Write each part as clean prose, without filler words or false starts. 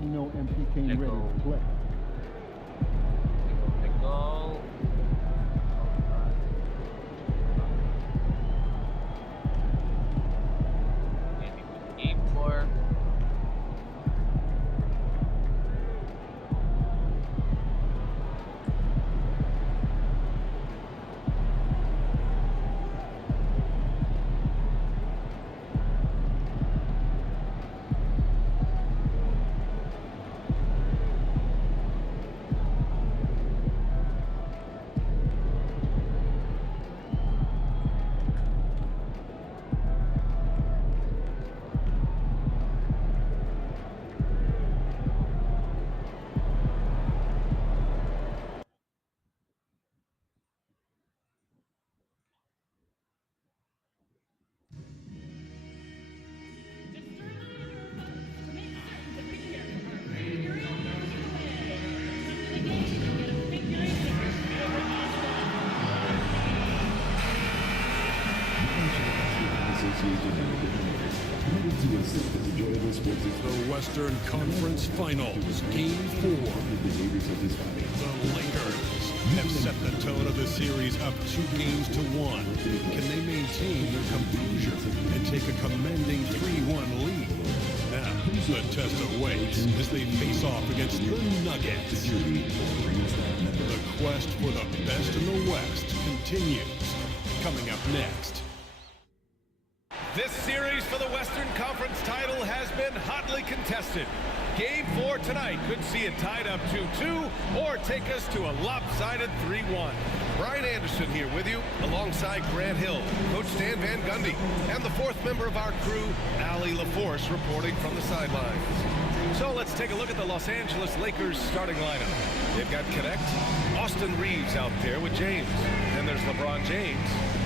We know MP came ready to play. Let go. Game 4. The Western Conference Finals, Game 4. The Lakers have set the tone of the series up 2-1. Can they maintain their composure and take a commanding 3-1 lead? Now, the test awaits as they face off against the Nuggets. The quest for the best in the West continues. Coming up next. This series for the Western Conference title has been hotly contested. Game 4 tonight could see it tied up 2-2 or take us to a lopsided 3-1. Brian Anderson here with you alongside Grant Hill, Coach Stan Van Gundy, and the fourth member of our crew, Allie LaForce, reporting from the sidelines. So let's take a look at the Los Angeles Lakers starting lineup. They've got Connect, Austin Reeves out there with James. Then there's LeBron James.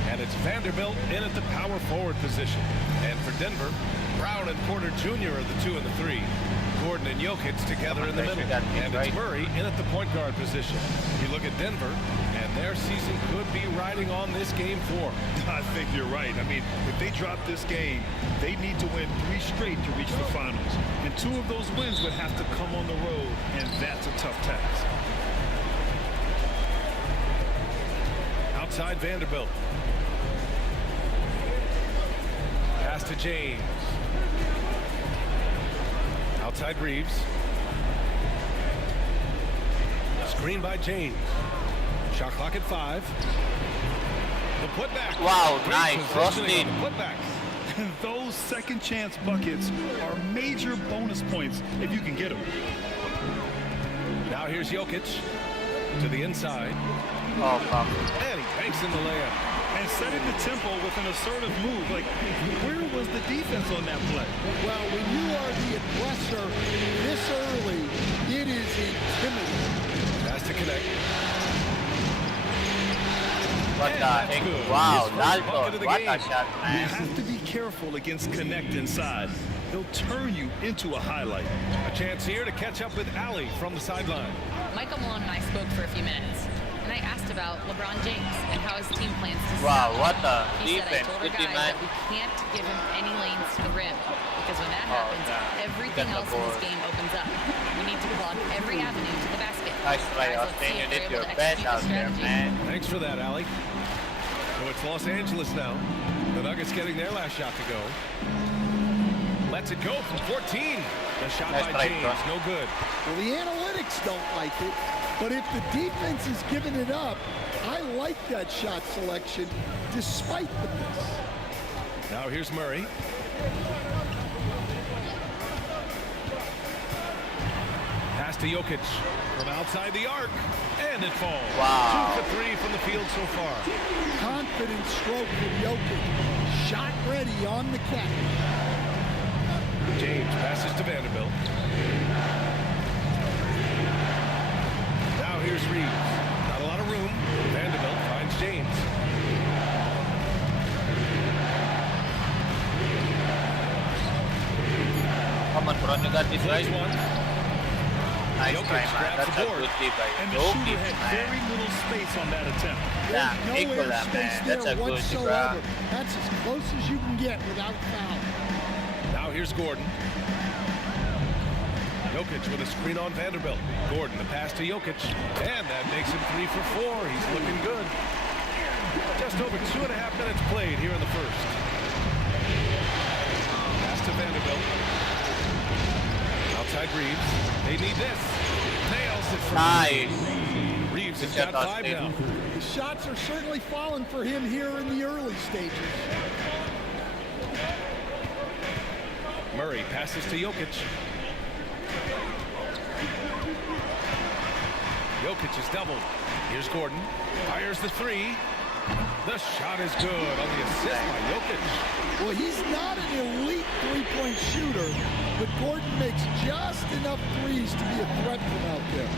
And it's Vanderbilt in at the power forward position. And for Denver, Brown and Porter Jr. are the 2 and the 3. Gordon and Jokic together in the middle. And it's Murray in at the point guard position. You look at Denver, and their season could be riding on this Game 4. I think you're right. I mean, if they drop this game, they need to win 3 straight to reach the finals. And 2 of those wins would have to come on the road, and that's a tough task. Outside Vanderbilt. Pass to James. Outside Reeves. Screen by James. Shot clock at 5. The putback. Wow, Great nice. positioning on the putback. Those second chance buckets are major bonus points if you can get them. Now here's Jokic to the inside. Oh, fuck. And he banks in the layup. And setting the tempo with an assertive move. Like, where was the defense on that play? Well, when you are the aggressor this early, it is intimidating. Has to connect. What the And that's heck? good. Wow, His first bucket Dalton. of the What game. a shot, You man. have to be careful against Connect inside. He'll turn you into a highlight. A chance here to catch up with Allie from the sideline. Michael Malone and I spoke for a few minutes, and I asked about LeBron James and how his team plans to Wow, what a He said, I defense. told our Good guys man. that we can't give him any lanes to the rim, because when that happens, yeah. everything Get the else in this board. game opens up. We need to clog every avenue to the basket. Nice try, Guys, let's Austin. see You if did they're your able to best execute out the there, strategy. man. Thanks for that, Allie. So it's Los Angeles now. The Nuggets getting their last shot to go. Lets it go from 14. The shot Nice by try, James, bro. no good. Well, the analytics don't like it, but if the defense is giving it up, I like that shot selection despite the miss. Now here's Murray. Pass to Jokic from outside the arc, and it falls. Wow. 2 for 3 from the field so far. Confident stroke from Jokic. Shot ready on the catch. James passes to Vanderbilt. Now here's Reeves. Not a lot of room. Vanderbilt finds James. Come on, bro. You got this right. Plays one. Nice Jokic try, man. grabs That's the a board. good deep by And the Jokic, shooter had man. very little space on that attempt. Yeah, There's no equal that, airspace man. there That's a good whatsoever. grab. That's as close as you can get without foul. Now here's Gordon. Jokic with a screen on Vanderbilt. Gordon, the pass to Jokic. And that makes him 3 for 4. He's looking good. Just over 2.5 minutes played here in the first. Pass to Vanderbilt. Outside Reeves. They need this. Nails it from Nice. Reeves has Good got shot, 5 now. The shots are certainly falling for him here in the early stages. Murray passes to Jokic. Jokic is doubled. Here's Gordon. Fires the 3. The shot is good on the assist by Jokic. Well, he's not an elite three-point shooter, but Gordon makes just enough threes to be a threat from out there.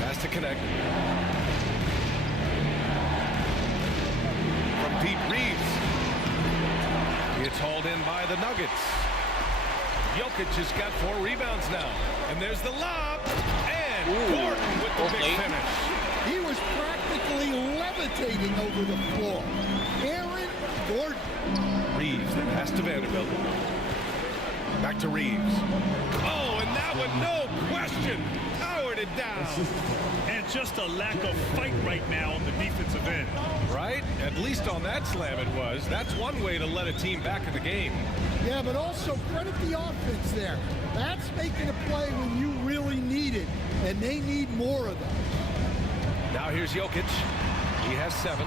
Pass to connect. From deep, Reeves. It's hauled in by the Nuggets. Jokic has got 4 rebounds now. And there's the lob. And Gordon with the big finish. He was practically levitating over the floor. Aaron Gordon. Reeves, the pass to Vanderbilt. Back to Reeves. Oh, and that one, no question, powered it down. And just a lack of fight right now on the defensive end. Right? At least on that slam it was. That's one way to let a team back in the game. Yeah, but also credit the offense there. That's making a play when you really need it, and they need more of them. Now here's Jokic. He has 7.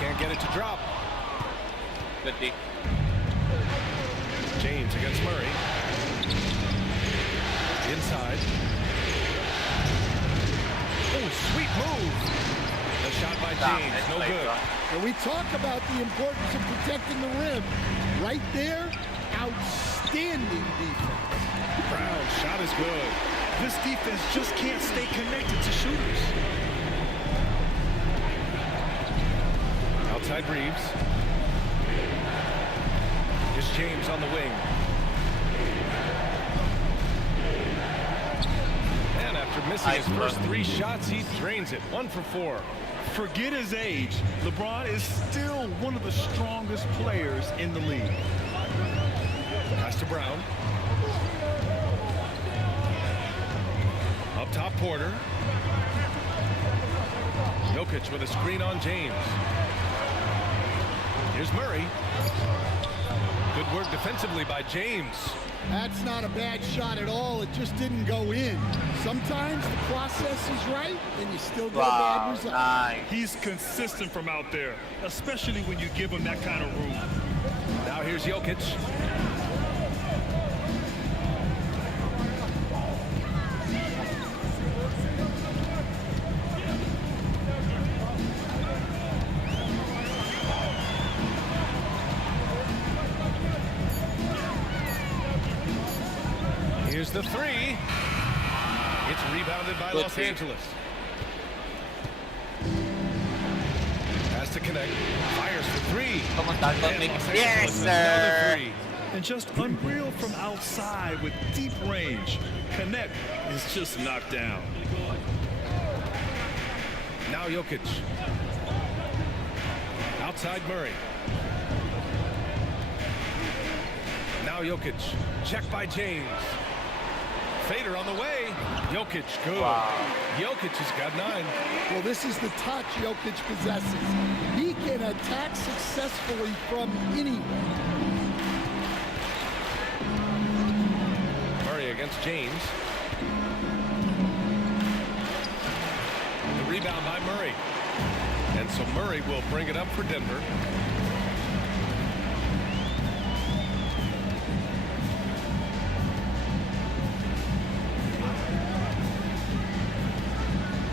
Can't get it to drop. Good D. James against Murray. Inside. Oh, sweet move. The shot by James, no good. And we talk about the importance of protecting the rim. Right there, outstanding defense. Brown, shot is good. This defense just can't stay connected to shooters. Outside Reeves. Here's James on the wing. And after missing his first 3 shots, he drains it. 1 for 4. Forget his age. LeBron is still one of the strongest players in the league. Pass to Brown. Up top, Porter. Jokic with a screen on James. Here's Murray. Good work defensively by James. That's not a bad shot at all. It just didn't go in. Sometimes the process is right, and you still get a bad result. Nice. He's consistent from out there, especially when you give him that kind of room. Now here's Jokic. Here's the 3. It's rebounded by Los Angeles. Has to connect. Fires for 3. Come on, Darko, And make Los it. Yes, Angeles another sir. 3. And just unreal from outside with deep range. Connect is just knocked down. Now Jokic. Outside Murray. Now Jokic. Check by James. Fader on the way. Jokic, good. Wow. Jokic has got 9. Well, this is the touch Jokic possesses. He can attack successfully from anywhere. Murray against James. The rebound by Murray. And so Murray will bring it up for Denver.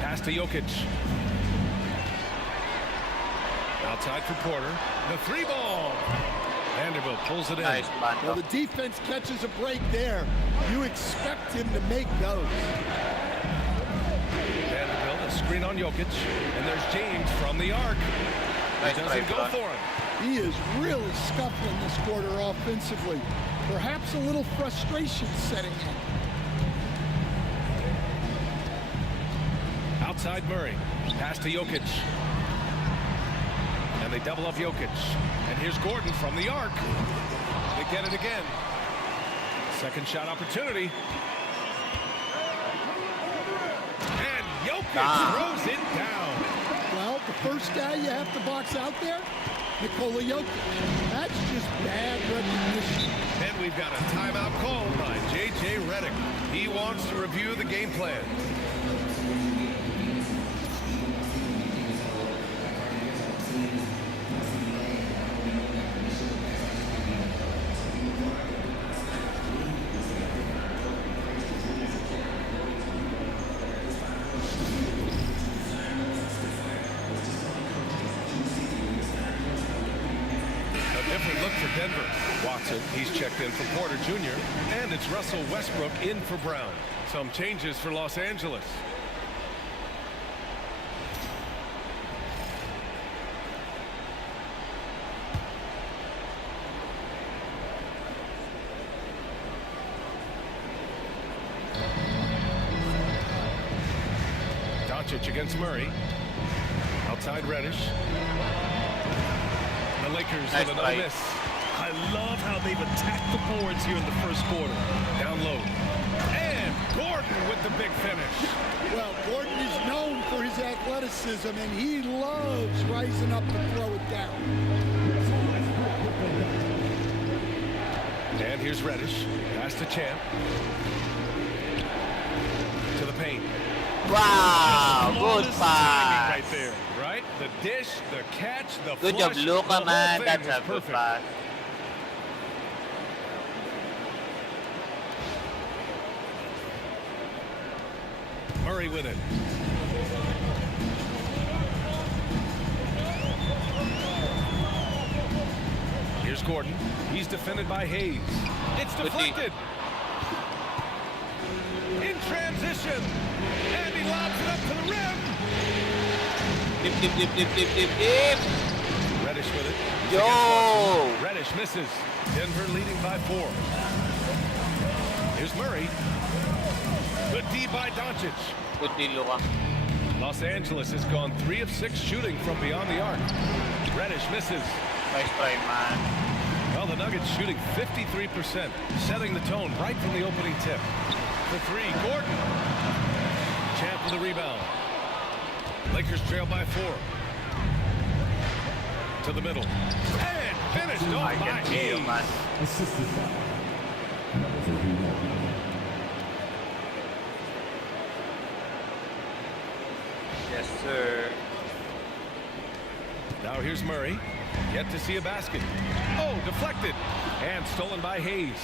Pass to Jokic. Outside for Porter. The 3 ball. Vanderbilt pulls it in. Nice, Well, the Bando. defense catches a break there. You expect him to make those. Vanderbilt, a screen on Jokic. And there's James from the arc. Nice It play, doesn't go Bron. for him. He is really scuffling this quarter offensively. Perhaps a little frustration setting in. Outside Murray. Pass to Jokic. And they double up Jokic. And here's Gordon from the arc. They get it again. Second shot opportunity. And Jokic throws it down. Well, the first guy you have to box out there, Nikola Jokic. That's just bad recognition. And we've got a timeout called by J.J. Redick. He wants to review the game plan. Different look for Denver. Watson, he's checked in for Porter Jr. And it's Russell Westbrook in for Brown. Some changes for Los Angeles. Doncic against Murray. Outside Reddish. The Lakers with another miss. I love how they've attacked the boards here in the first quarter. Down low. And Gordon with the big finish. Well, Gordon is known for his athleticism, and he loves rising up to throw it down. And here's Reddish. Pass to Champ. To the paint. Wow, good pass. Right there. Right? The dish, the catch, the Good job, flush, Luka, the whole man. thing That's is a good perfect. pass. Murray with it. Here's Gordon. He's defended by Hayes. It's deflected. In transition. And he lobs it up to the rim. Dip. Reddish with it. He's Yo. against Watson. Reddish misses. Denver leading by 4. Here's Murray. Good D by Doncic. Good D, Luka. Los Angeles has gone 3 of 6 shooting from beyond the arc. Reddish misses. Nice try, man. Well, the Nuggets shooting 53%, setting the tone right from the opening tip. For 3, Gordon. Champ with the rebound. Lakers trail by 4. To the middle. And finished off by Hayes. Man. Yes, sir. Now here's Murray. Yet to see a basket. Oh, deflected. And stolen by Hayes.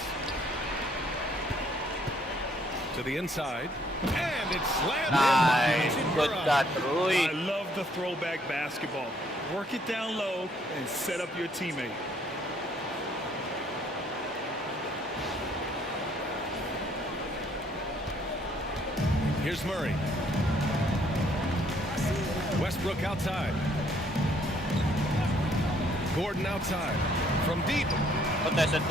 To the inside. And it's slammed Nice. in by Good Timber. shot, I Rui. love the throwback basketball. Work it down low and set up your teammate. Here's Murray. Westbrook outside. Gordon outside. From deep. Contested.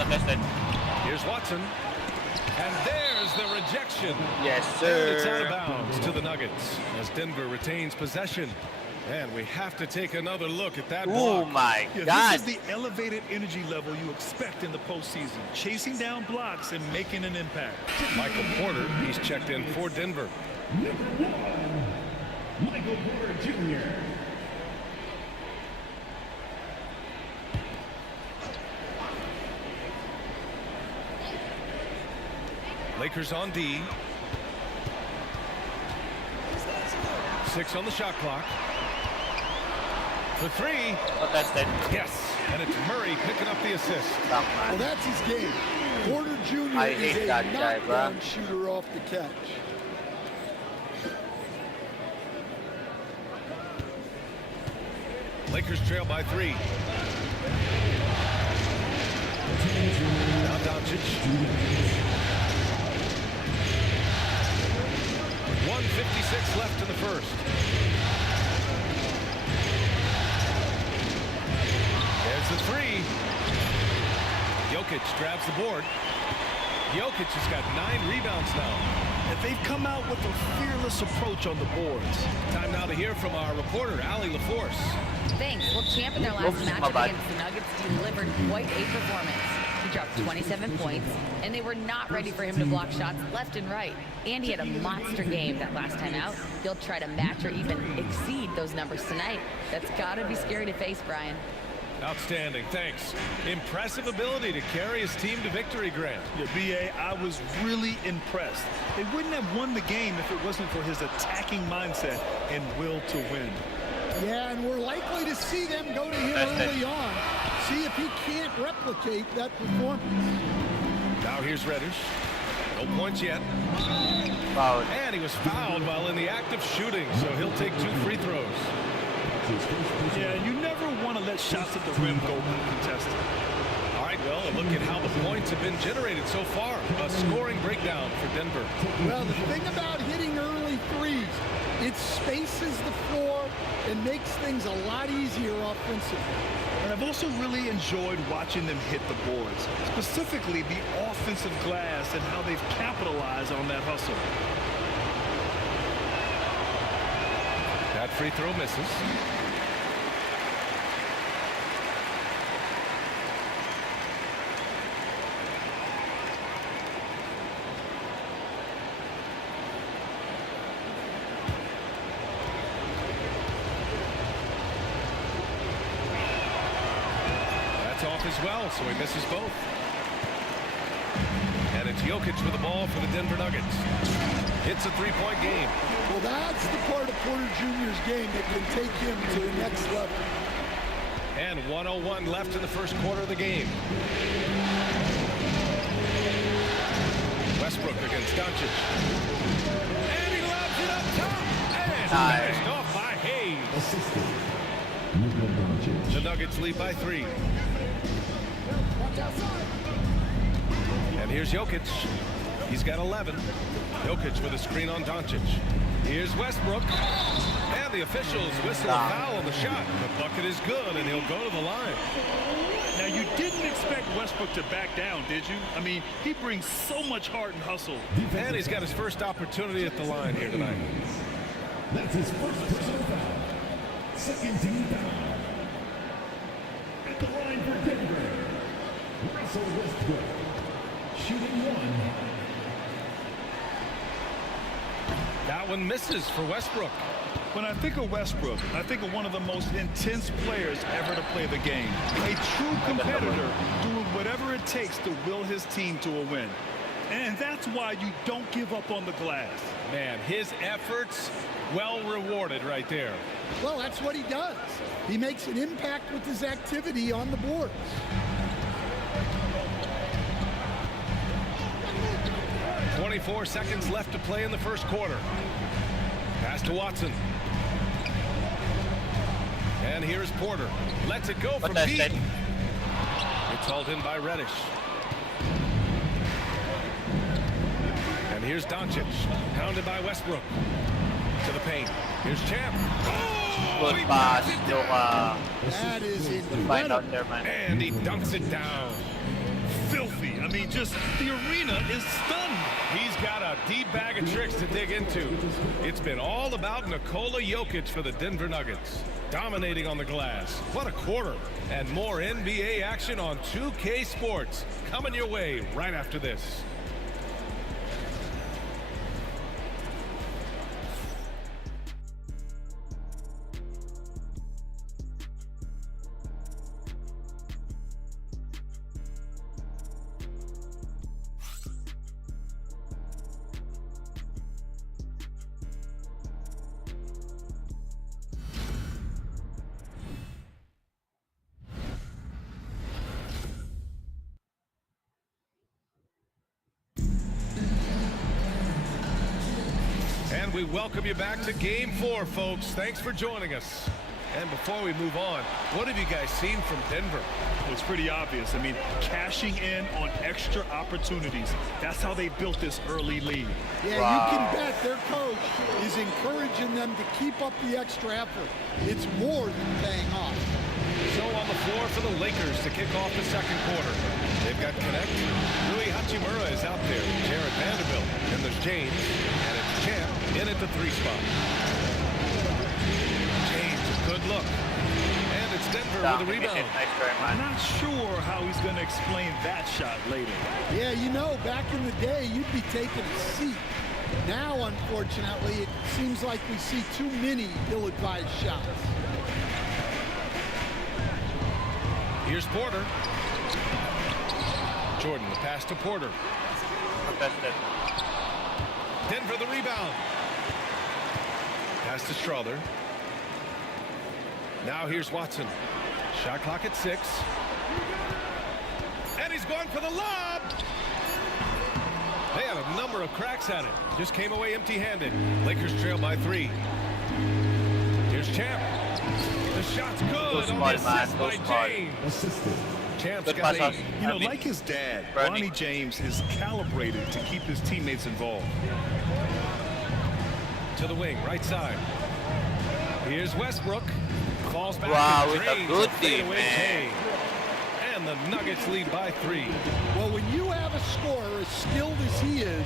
Here's Watson. And there's the rejection. Yes, And it's out of sir. bounds to the Nuggets as Denver retains possession. And we have to take another look at that Oh block. my Yeah, God. this is the elevated energy level you expect in the postseason. Chasing down blocks and making an impact. Michael Porter, he's checked in for Denver. Michael Porter Jr. Lakers on D. 6 on the shot clock. For 3. Contested. Yes. And it's Murray picking up the assist. Stop, Well, man. that's his game. Porter Jr. I is hate a that guy, knockdown bro. shooter off the catch. Lakers trail by 3. Now Doncic. 1:56 left in the first. There's the 3. Jokic grabs the board. Jokic has got 9 rebounds now. And they've come out with a fearless approach on the boards. Time now to hear from our reporter, Allie LaForce. Thanks. Well, Champ in their last Oops, matchup my bad. against the Nuggets delivered quite a performance. He dropped 27 points, and they were not ready for him to block shots left and right. And he had a monster game that last time out. He'll try to match or even exceed those numbers tonight. That's got to be scary to face, Brian. Outstanding, thanks. Impressive ability to carry his team to victory, Grant. Yeah, B.A., I was really impressed. They wouldn't have won the game if it wasn't for his attacking mindset and will to win. Yeah, and we're likely to see them go to him early on. See if he can't replicate that performance. Now here's Reddish. No points yet. Foul. And he was fouled while in the act of shooting, so he'll take 2 free throws. Yeah, you never want to let shots at the rim go uncontested. All right, well, a look at how the points have been generated so far. A scoring breakdown for Denver. Well, the thing about hitting early threes, it spaces the floor and makes things a lot easier offensively. And I've also really enjoyed watching them hit the boards, specifically the offensive glass and how they've capitalized on that hustle. That free throw misses. That's off as well, so he misses both. And it's Jokic with the ball for the Denver Nuggets. It's a three-point game. Well, that's the part of Porter Jr.'s game that can take him to the next level. And 1:01 left in the first quarter of the game. Westbrook against Doncic. And he lobs it up top. And finished off by Hayes. The Nuggets lead by 3. And here's Jokic. He's got 11. Jokic with a screen on Doncic. Here's Westbrook. And the officials whistle a foul on the shot. The bucket is good, and he'll go to the line. Now, you didn't expect Westbrook to back down, did you? I mean, he brings so much heart and hustle. And he's got his first opportunity at the line here tonight. That's his first personal foul. Second team foul. At the line for Denver, Russell Westbrook. Shooting 1. That one misses for Westbrook. When I think of Westbrook, I think of one of the most intense players ever to play the game. A true competitor doing whatever it takes to will his team to a win. And that's why you don't give up on the glass. Man, his efforts well rewarded right there. Well, that's what he does. He makes an impact with his activity on the boards. 24 seconds left to play in the first quarter. Pass to Watson. And here's Porter. Lets it go from deep. It's hauled in by Reddish. And here's Doncic. Pounded by Westbrook. To the paint. Here's Champ. Oh, Good pass. That is incredible. Find out there, man. and he dunks it down. Filthy. I mean, just the arena is stunned. He's got a deep bag of tricks to dig into. It's been all about Nikola Jokic for the Denver Nuggets. Dominating on the glass. What a quarter. And more NBA action on 2K Sports. Coming your way right after this. And we welcome you back to Game 4, folks. Thanks for joining us. And before we move on, what have you guys seen from Denver? It's pretty obvious. I mean, cashing in on extra opportunities. That's how they built this early lead. Yeah, you can bet their coach is encouraging them to keep up the extra effort. It's more than paying off. So on the floor for the Lakers to kick off the second quarter. They've got Connect. Rui Hachimura is out there. Jared Vanderbilt. And there's James. And it's Champ in at the 3 spot. James, a good look. And it's Denver Down, with a rebound. Nice try, I'm man. not sure how he's going to explain that shot later. Yeah, you know, back in the day, you'd be taking a seat. Now, unfortunately, it seems like we see too many ill-advised shots. Here's Porter. Jordan, the pass to Porter. Contested. Denver the rebound. Pass to Strother. Now here's Watson. Shot clock at 6. And he's going for the lob. They had a number of cracks at it. Just came away empty-handed. Lakers trail by 3. Here's Champ. The shot's good on the assist by James. Champ's Good got pass. 8. You know, like his dad, Bernie. Ronnie James is calibrated to keep his teammates involved. To the wing, right side. Here's Westbrook. Falls back Wow, and with a drains good fadeaway team, J. And the Nuggets lead by 3. Well, when you have a scorer as skilled as he is,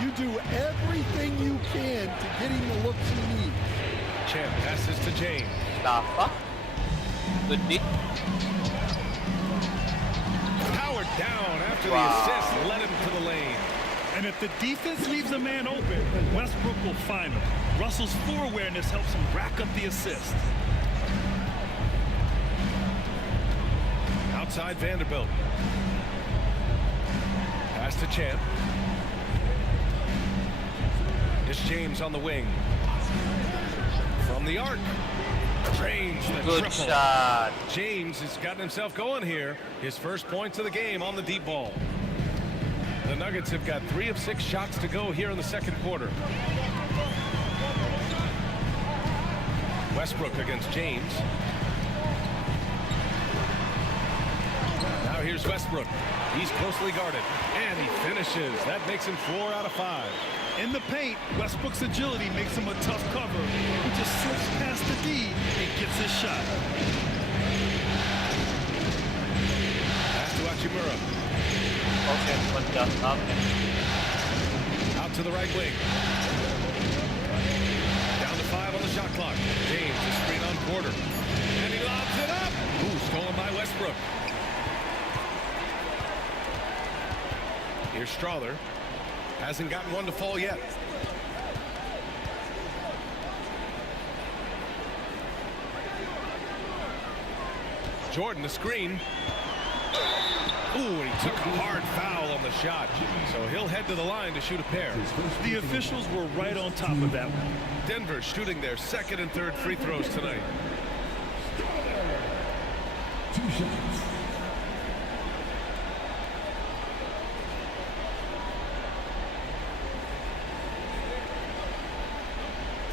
you do everything you can to get him the looks he needs. Champ passes to James. Stop. Good D. Powered down after Wow. the assist led him to the lane. And if the defense leaves a man open, Westbrook will find him. Russell's floor awareness helps him rack up the assist. Outside Vanderbilt. Pass to Champ. Here's James on the wing. From the arc. Drains the Good triple. shot. James has gotten himself going here. His first points of the game on the deep ball. The Nuggets have got 3 of 6 shots to go here in the second quarter. Westbrook against James. Now here's Westbrook. He's closely guarded, and he finishes. That makes him 4 out of 5. In the paint, Westbrook's agility makes him a tough cover. He just slips past the D and gets his shot. Pass to Hachimura. Okay, but just up. Out to the right wing. Down to 5 on the shot clock. James is screen on Porter. And he lobs it up. Ooh, stolen by Westbrook. Here's Strother. Hasn't gotten one to fall yet. Jordan, the screen. Ooh, and he took a hard foul on the shot. So he'll head to the line to shoot a pair. The officials were right on top of that one. Denver shooting their second and third free throws tonight.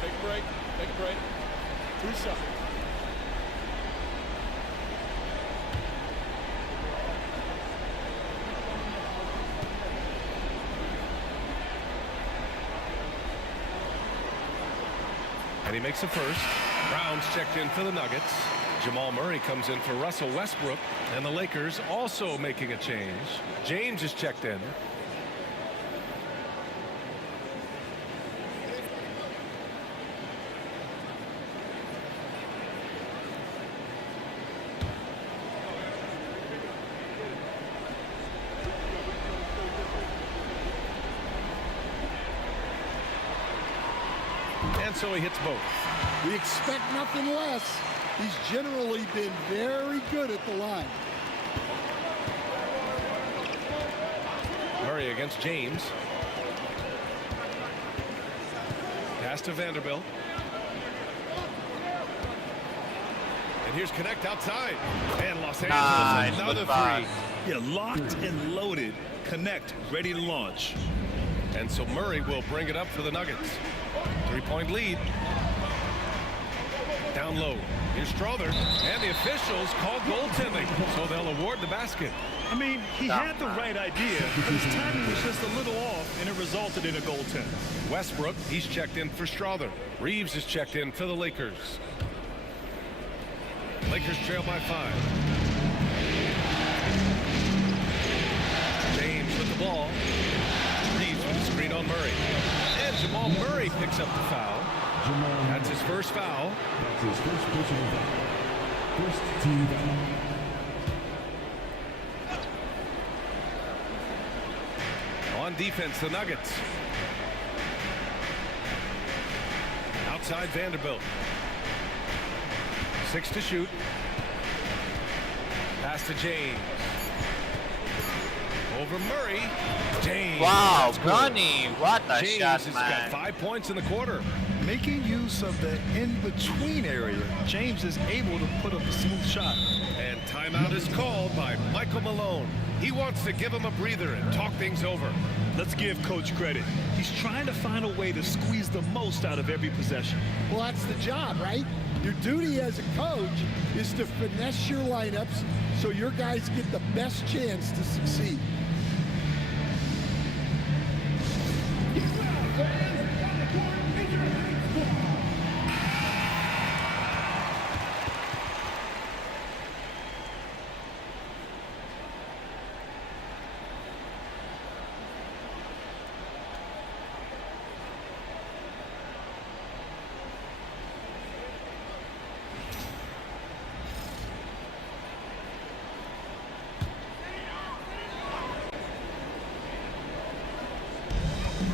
Take a break. Take a break. 2 seconds. And he makes a first. Brown's checked in for the Nuggets. Jamal Murray comes in for Russell Westbrook. And the Lakers also making a change. James is checked in. And so he hits both. We expect nothing less. He's generally been very good at the line. Murray against James. Pass to Vanderbilt. And here's Connect outside. And Los Angeles Nice, another good pass. 3. Yeah, locked and loaded. Connect, ready to launch. And so Murray will bring it up for the Nuggets. 3-point lead. Down low. Here's Strother. And the officials called goaltending. So they'll award the basket. I mean, he had the right idea, but his timing was just a little off, and it resulted in a goaltend. Westbrook, he's checked in for Strother. Reeves is checked in for the Lakers. Lakers trail by 5. James with the ball. Reeves with the screen on Murray. And Jamal Murray picks up the foul. That's his first foul. On defense, the Nuggets. Outside Vanderbilt. 6 to shoot. Pass to James. Over Murray. James. Wow, That's good. Bronny, what a James shot, has man. got 5 points in the quarter. Making use of the in-between area, James is able to put up a smooth shot. And timeout is called by Michael Malone. He wants to give him a breather and talk things over. Let's give Coach credit. He's trying to find a way to squeeze the most out of every possession. Well, that's the job, right? Your duty as a coach is to finesse your lineups so your guys get the best chance to succeed.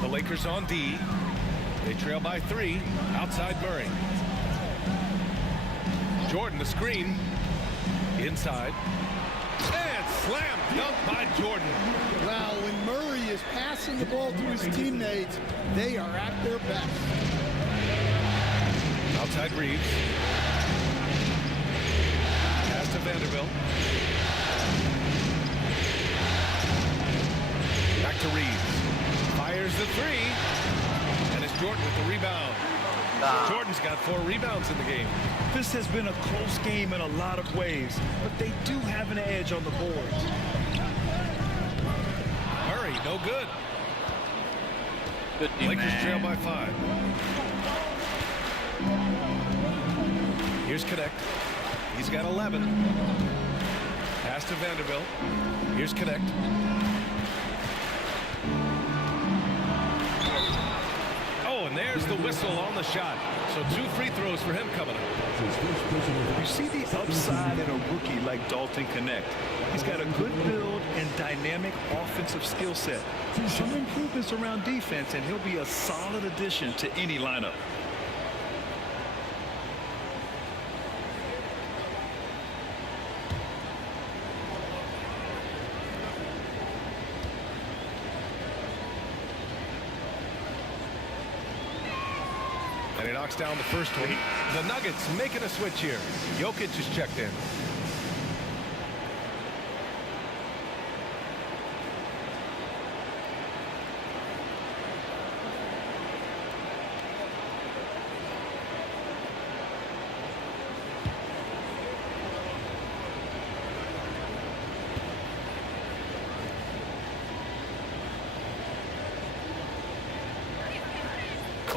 The Lakers on D. They trail by 3. Outside Murray. Jordan the screen. Inside. And slam dunk by Jordan. Well, when Murray is passing the ball to his teammates, they are at their best. Outside Reeves. Pass to Vanderbilt. Back to Reeves. Fires the 3. And it's Jordan with the rebound. Jordan's got 4 rebounds in the game. This has been a close game in a lot of ways, but they do have an edge on the boards. Murray, no good. Good team, Lakers man. trail by 5. Here's Connect. He's got 11. Pass to Vanderbilt. Here's Connect. Oh, and there's the whistle on the shot. So 2 free throws for him coming up. You see the upside in a rookie like Dalton Connect. He's got a good build and dynamic offensive skill set. Some improvements around defense, and he'll be a solid addition to any lineup. And he knocks down the first one. The Nuggets making a switch here. Jokic is checked in.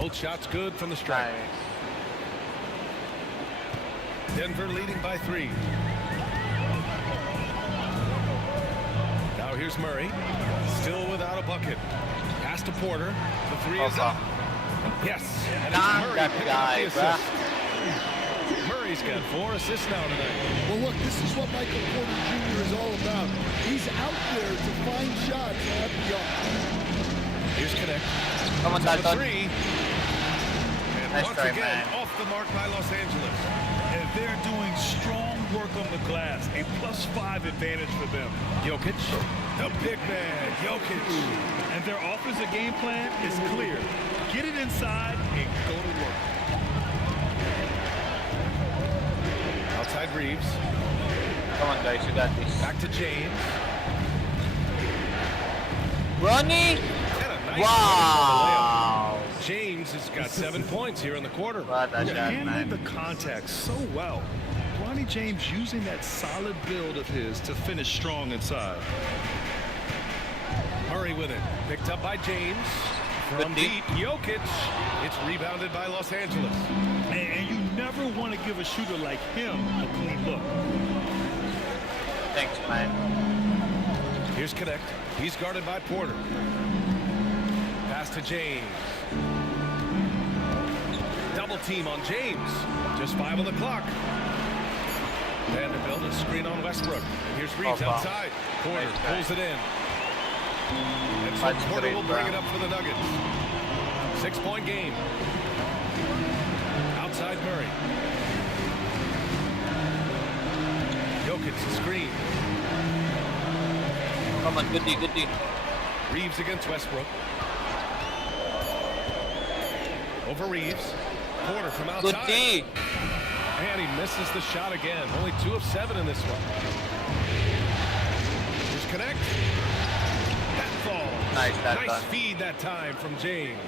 Both shots good from the stripe. Nice. Denver leading by 3. Now here's Murray. Still without a bucket. Pass to Porter. The 3 is up. Yes. And it's Dang Murray that picking guy, up the assist. Murray's got 4 assists now tonight. Well, look, this is what Michael Porter Jr. is all about. He's out there to find shots at the arc. Here's Connect. Come on, The Dalton. 3. And Nice once try, again, man. off the mark by Los Angeles. And they're doing strong work on the glass. A +5 advantage for them. Jokic. The big man, Jokic. And their offensive game plan is clear. Get it inside and go to work. Outside Reeves. Come on, guys, you got this. Back to James. Bronny. And a nice Wow. James has got 7 points here in the quarter. What a shot, Handling man. the contact so well. Bronny James using that solid build of his to finish strong inside. Murray with it. Picked up by James. From Good deep. deep, Jokic. It's rebounded by Los Angeles. And you never want to give a shooter like him a clean look. Thanks, man. Here's Connect. He's guarded by Porter. Pass to James. Double team on James. Just 5 on the clock. Vanderbilt, a screen on Westbrook. Here's Reeves Oh, wow. outside. Porter Nice pulls it in. And so Much Porter great, will bring bro. it up for the Nuggets. 6-point game. Outside Murray. Jokic, the screen. Come on, good D, good D. Reeves against Westbrook. Over Reeves. Porter from Good outside. D. And he misses the shot again. Only 2 of 7 in this one. Here's Connect. That falls. Nice, that nice done. feed that time from James.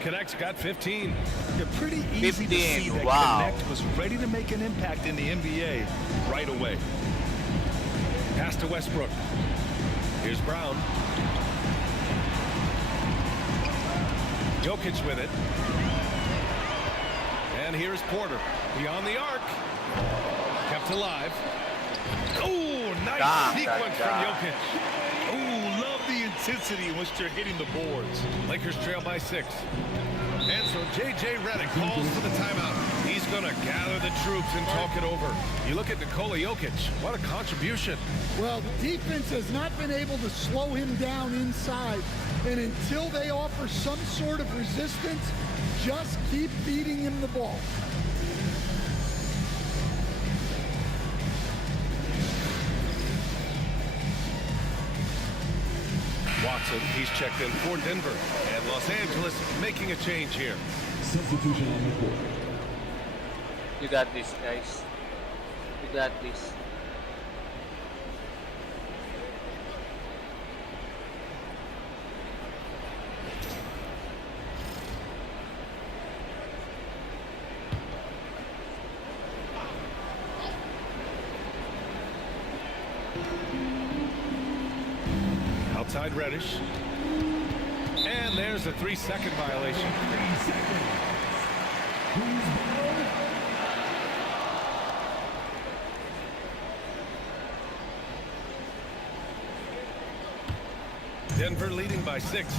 Connect's got 15. Yeah, pretty easy to see 15, that wow. Connect was ready to make an impact in the NBA right away. Pass to Westbrook. Here's Brown. Jokic with it. And here's Porter. Beyond the arc. Kept alive. Oh, nice sequence from Jokic. Oh, love the intensity in which they're hitting the boards. Lakers trail by 6. And so J.J. Redick calls for the timeout. He's going to gather the troops and talk it over. You look at Nikola Jokic. What a contribution. Well, the defense has not been able to slow him down inside. And until they offer some sort of resistance, just keep feeding him the ball. Watson, he's checked in for Denver. And Los Angeles making a change here. Substitution on the court. You got this, guys. You got this. Outside Reddish. And there's a 3-second violation. 3 seconds. Who's ball? Denver leading by 6.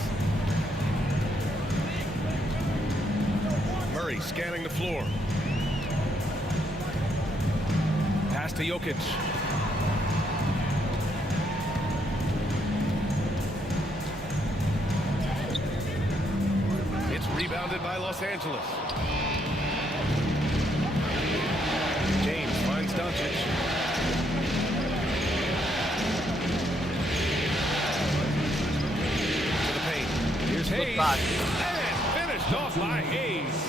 Murray scanning the floor. Pass to Jokic. It's rebounded by Los Angeles. James finds Doncic. To the paint. Here's Hayes. pass. And finished off by Hayes.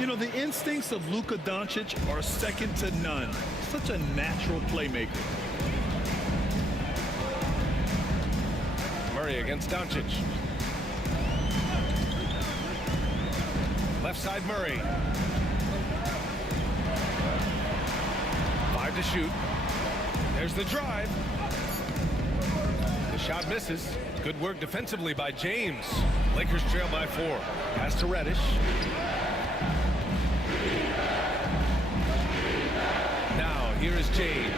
You know, the instincts of Luka Doncic are second to none. Such a natural playmaker. Murray against Doncic. Left side Murray. 5 to shoot. There's the drive. The shot misses. Good work defensively by James. Lakers trail by 4. Pass to Reddish. Now here is James.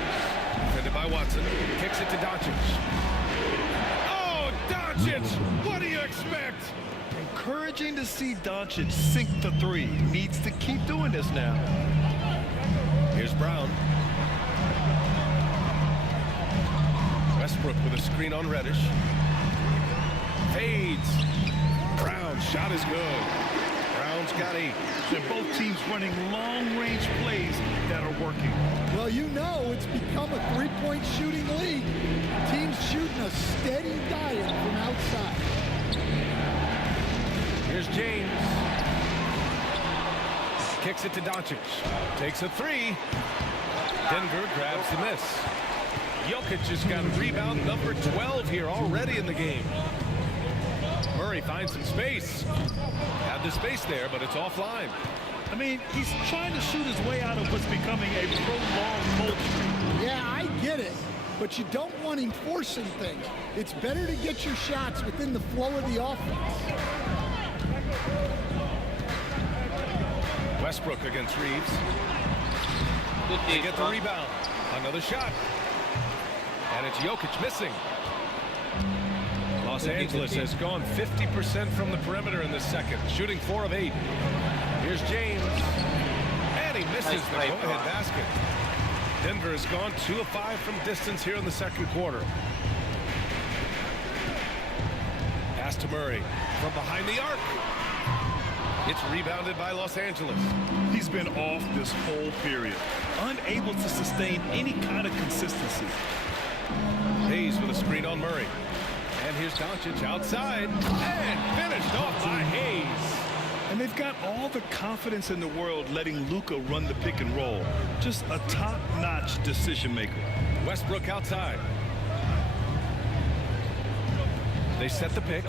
Defended by Watson. Kicks it to Doncic. Oh, Doncic! What do you expect? Encouraging to see Doncic sink the 3. Needs to keep doing this now. Here's Brown. Westbrook with a screen on Reddish. Fades. Brown's shot is good. Brown's got 8. They're both teams running long-range plays that are working. Well, you know it's become a three-point shooting league. Teams shooting a steady diet from outside. Here's James. Kicks it to Doncic. Takes a 3. Denver grabs the miss. Jokic has got rebound number 12 here already in the game. Murray finds some space. Had the space there, but it's offline. I mean, he's trying to shoot his way out of what's becoming a prolonged cold streak. Yeah, I get it, but you don't want him forcing things. It's better to get your shots within the flow of the offense. Westbrook against Reeves. Good They D. get the rebound. Another shot. And it's Jokic missing. Los Angeles has gone 50% from the perimeter in the second, shooting 4 of 8. Here's James. And he misses Nice the play, go-ahead Ron. basket. Denver has gone 2 of 5 from distance here in the second quarter. Pass to Murray from behind the arc. It's rebounded by Los Angeles. He's been off this whole period, unable to sustain any kind of consistency. Hayes with a screen on Murray. And here's Doncic outside. And finished off by Hayes. And they've got all the confidence in the world letting Luka run the pick and roll. Just a top-notch decision maker. Westbrook outside. They set the pick.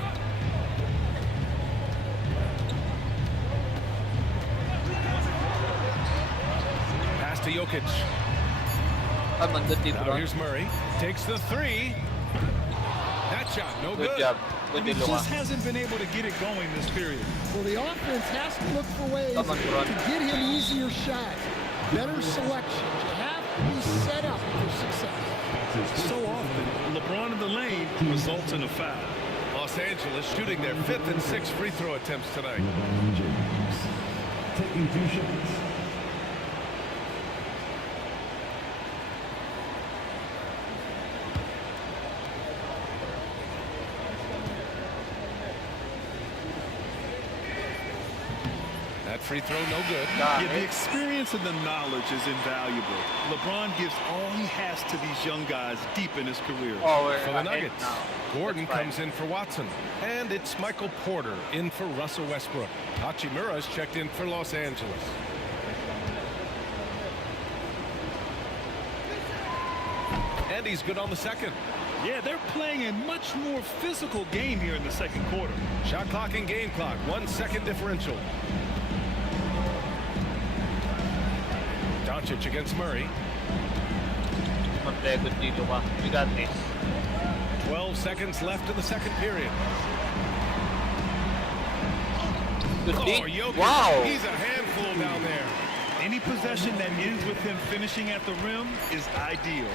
Pass to Jokic. Now here's Murray. Takes the three. That shot, no good. Good job. And he just hasn't been able to get it going this period. Well, the offense has to look for ways to get him easier shots, better selections. You have to be set up for success. So often, LeBron in the lane results in a foul. Los Angeles shooting their 5th and 6th free throw attempts tonight. LeBron James taking 2 shots. That free throw, no good. Yeah, the experience and the knowledge is invaluable. LeBron gives all he has to these young guys deep in his career. For the Nuggets, Gordon comes in for Watson. And it's Michael Porter in for Russell Westbrook. Hachimura's checked in for Los Angeles. And he's good on the second. Yeah, they're playing a much more physical game here in the second quarter. Shot clock and game clock, 1 second differential. Doncic against Murray. You got this. 12 seconds left in the second period. Good Oh, D. Jokic, Wow. he's a handful down there. Any possession that ends with him finishing at the rim is ideal.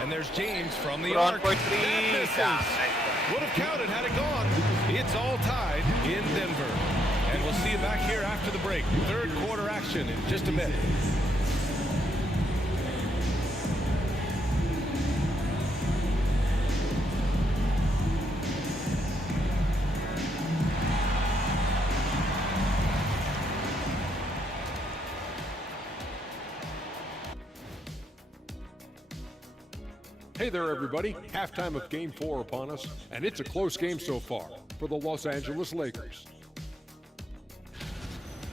And there's James from the Ron arc. for That three. misses. Would have counted had it gone. It's all tied in Denver. And we'll see you back here after the break. Third quarter action in just a bit. Hey there, everybody. Halftime of Game 4 upon us, and it's a close game so far for the Los Angeles Lakers.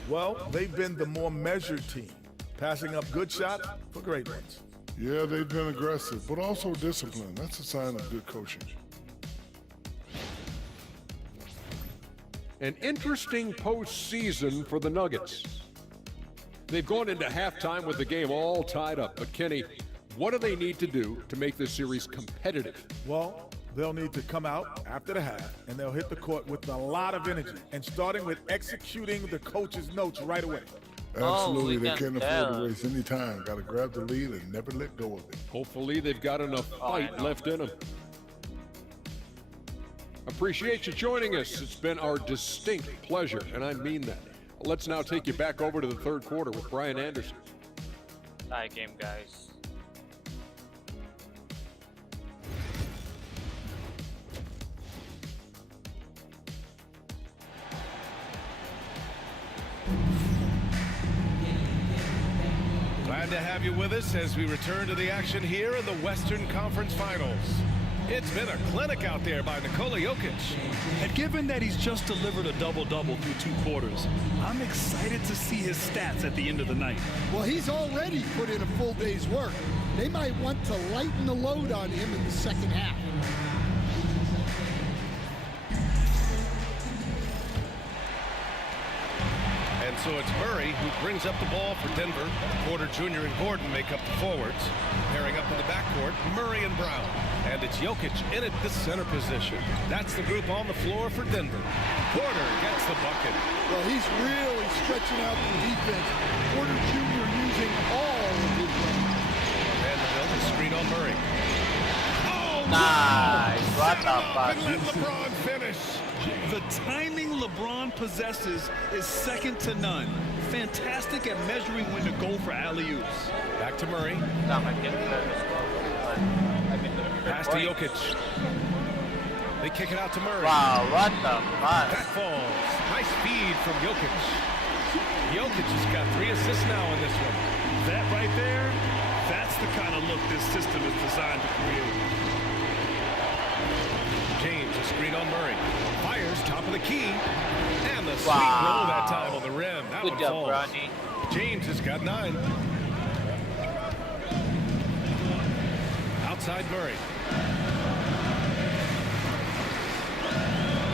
Well, they've been the more measured team, passing up good shots for great ones. Yeah, they've been aggressive, but also disciplined. That's a sign of good coaching. An interesting postseason for the Nuggets. They've gone into halftime with the game all tied up, but Kenny, what do they need to do to make this series competitive? Well, they'll need to come out after the half, and they'll hit the court with a lot of energy, and starting with executing the coach's notes right away. Absolutely, we they can can't afford tell. to waste any time. Got to grab the lead and never let go of it. Hopefully they've got enough fight left in them. Appreciate you joining us. It's been our distinct pleasure, and I mean that. Let's now take you back over to the third quarter with Brian Anderson. Tie game, guys. Glad to have you with us as we return to the action here in the Western Conference Finals. It's been a clinic out there by Nikola Jokic. And given that he's just delivered a double-double through 2 quarters, I'm excited to see his stats at the end of the night. Well, he's already put in a full day's work. They might want to lighten the load on him in the second half. And so it's Murray who brings up the ball for Denver. Porter Jr. and Gordon make up the forwards. Pairing up in the backcourt, Murray and Brown. And it's Jokic in at the center position. That's the group on the floor for Denver. Porter gets the bucket. Well, he's really stretching out the defense. Porter Jr. using all of his range. And the screen on Murray. Oh, Nice. wow. what a pass. And let LeBron finish. The timing LeBron possesses is second to none. Fantastic at measuring when to go for alley-oops. Back to Murray. Pass to Jokic. They kick it out to Murray. Wow, what a pass. That falls. Nice feed from Jokic. Jokic has got 3 assists now in this one. That right there, that's the kind of look this system is designed to create. James, a screen on Murray. Fires, top of the key. And the sweet roll that time on the rim. That Good one job, falls. Bronny. James has got 9. Outside Murray.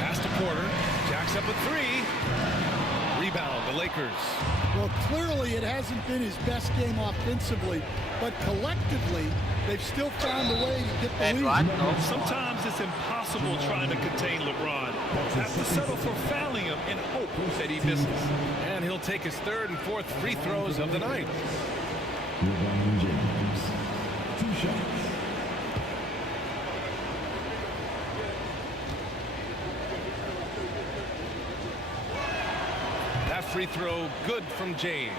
Pass to Porter. Jacks up a 3. Rebound, the Lakers. Well, clearly it hasn't been his best game offensively, but collectively, they've still found a way to get the And lead. what? No. Sometimes it's impossible trying to contain LeBron. Have to settle for fouling him and hope that he misses. And he'll take his 3rd and 4th free throws of the night. LeBron James. 2 shots. That free throw good from James.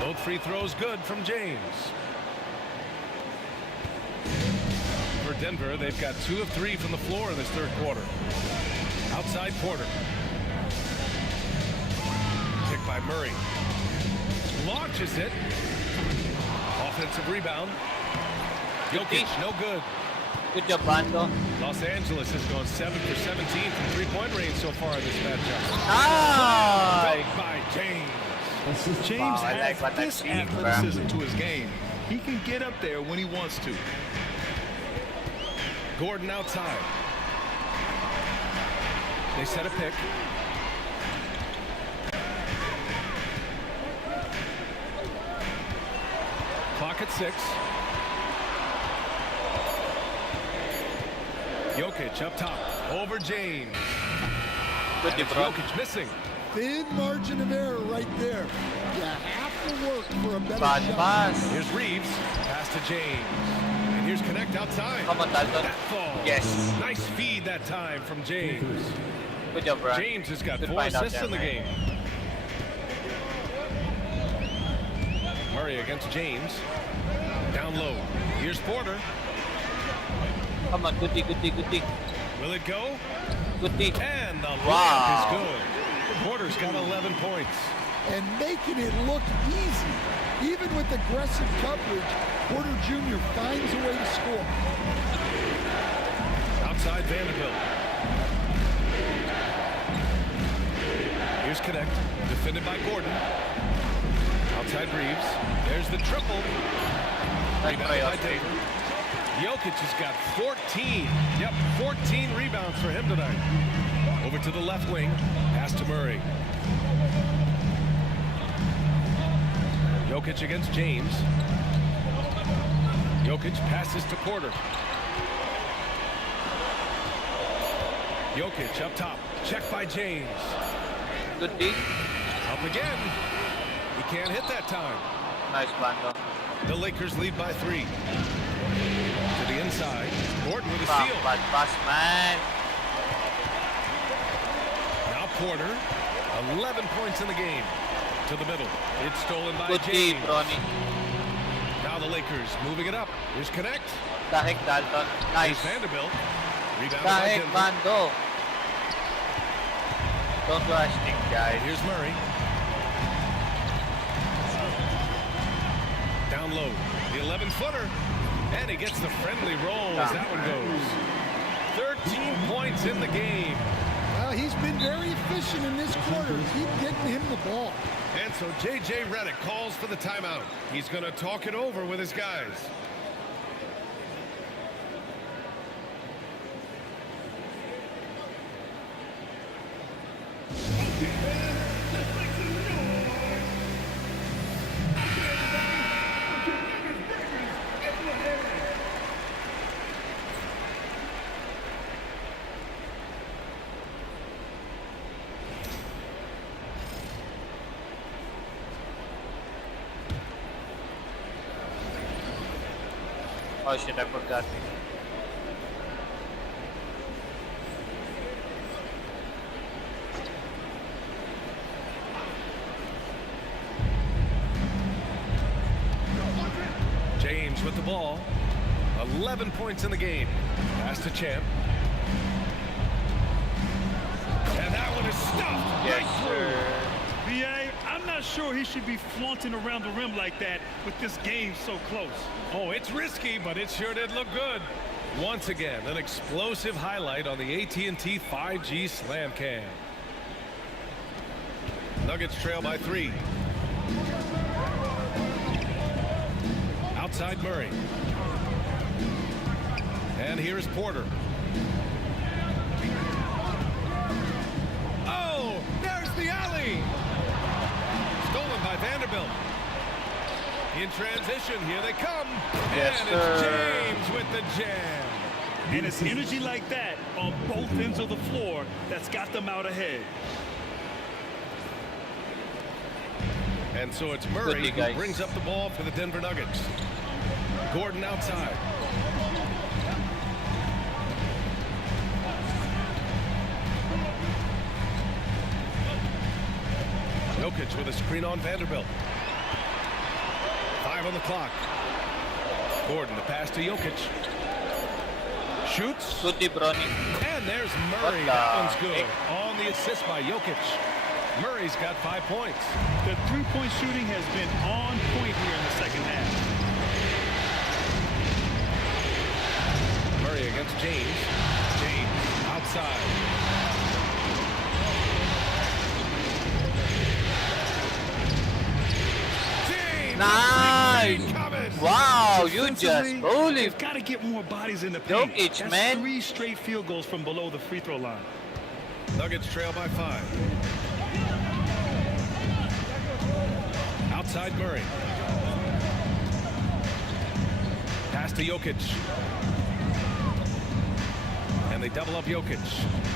Both free throws good from James. For Denver, they've got 2 of 3 from the floor in this 3rd quarter. Outside Porter. Pick by Murray. Launches it. Offensive rebound. Jokic, no good. Good job, Bando. Los Angeles has gone 7 for 17 from three-point range so far in this matchup. Nice. By James. James Wow, I has like what I this see, athleticism to his game. He can get up there when he wants to. Gordon outside. They set a pick. Clock at 6. Jokic up top. Over James. Good And it's LeBron. Jokic missing. Thin margin of error right there. You have to work for a better Bad shot. pass. Here's Reeves. Pass to James. And here's Connect outside. Come on, Dalton. That falls. Yes. Nice feed that time from James. Good job, Bron. James has got Good 4 find out assists there, in the man. game. Murray against James. Down low. Here's Porter. Come on, good D. Will it go? Good D. And the Wow. layup is good. Porter's got 11 points. And making it look easy. Even with aggressive coverage, Porter Jr. finds a way to score. Outside Vanderbilt. Here's Connect. Defended by Gordon. Outside Reeves. There's the triple. Rebound by Dayton. Jokic has got 14. Yep, 14 rebounds for him tonight. Over to the left wing. Pass to Murray. Jokic against James. Jokic passes to Porter. Jokic up top. Checked by James. Good D. Up again. He can't hit that time. Nice, Bando. The Lakers lead by 3. To the inside. Gordon with a Bad steal. pass, man. Now Porter. 11 points in the game. To the middle. It's stolen by Good D, James. Bronny. Now the Lakers moving it up. Here's Connect. The heck, Dalton. Here's Nice. Vanderbilt. Rebound The by heck, Denver. Bando. Don't rush things, guys. Here's Murray. Down low. The 11-footer. And he gets the friendly roll as that one goes. 13 points in the game. Well, he's been very efficient in this quarter. Keep getting him the ball. And so J.J. Redick calls for the timeout. He's going to talk it over with his guys. Oh shit, I forgot. James with the ball. 11 points in the game. Pass to Champ. And that one is stuffed. Yes, Right sir. BA, I'm not sure he should be flaunting around the rim like that with this game so close. Oh, it's risky, but it sure did look good. Once again, an explosive highlight on the AT&T 5G Slam Cam. Nuggets trail by 3. Outside Murray. And here's Porter. Oh, there's the alley. Stolen by Vanderbilt. In transition, here they come. Yes, and sir. It's James with the jam. And it's energy like that on both ends of the floor that's got them out ahead. And so it's Murray Good, who guys. brings up the ball for the Denver Nuggets. Gordon outside. Jokic with a screen on Vanderbilt. 5 on the clock. Gordon, the pass to Jokic. Shoots. Good De Bruyne. And there's Murray. What the That one's good. heck? On the assist by Jokic. Murray's got 5 points. The three-point shooting has been on point here in the second half. Murray against James. James outside. James! Nice! Coming! Wow, you just Defensively, bullied. they've got to get more bodies in the paint. Jokic, That's man. 3 straight field goals from below the free throw line. Nuggets trail by 5. Outside Murray. Pass to Jokic. And they double up Jokic.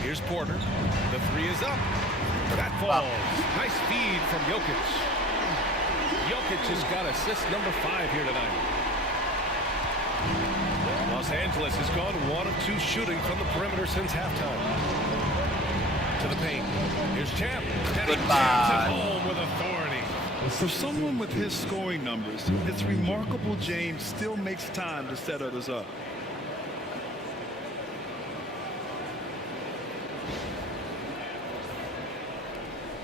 Here's Porter. The 3 is up. That falls. Nice feed from Jokic. Jokic has got assist number 5 here tonight. Los Angeles has gone 1 of 2 shooting from the perimeter since halftime. To the paint. Here's Champ. And he Goodbye. jams it home with authority. For someone with his scoring numbers, it's remarkable James still makes time to set others up.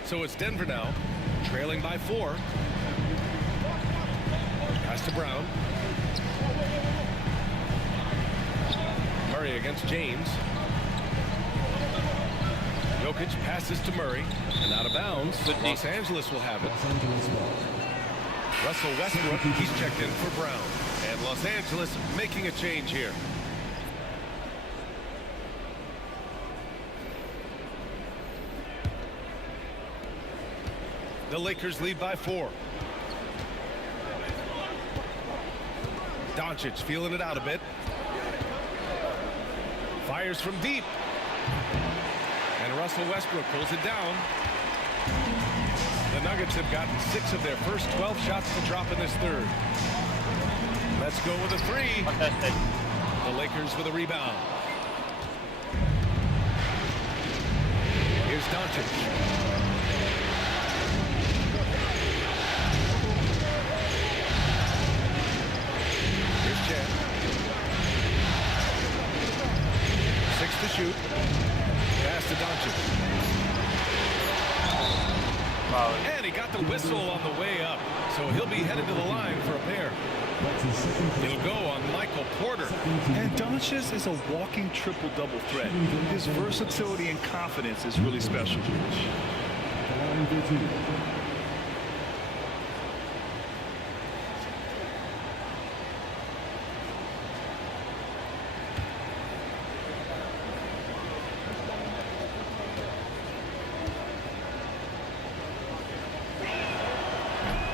So it's Denver now, trailing by 4. Pass to Brown. Murray against James. Jokic passes to Murray, and out of bounds. Los Angeles will have it. Russell Westbrook, he's checked in for Brown. And Los Angeles making a change here. The Lakers lead by 4. Doncic feeling it out a bit. Fires from deep. And Russell Westbrook pulls it down. The Nuggets have gotten 6 of their first 12 shots to drop in this third. Let's go with a 3. Contested. The Lakers with a rebound. Here's Doncic. Here's Champ. 6 to shoot. Pass to Doncic. Wow. And he got the whistle on the way up. So he'll be headed to the line for a pair. It'll go on Michael Porter. And Doncic is a walking triple-double threat. His versatility and confidence is really special.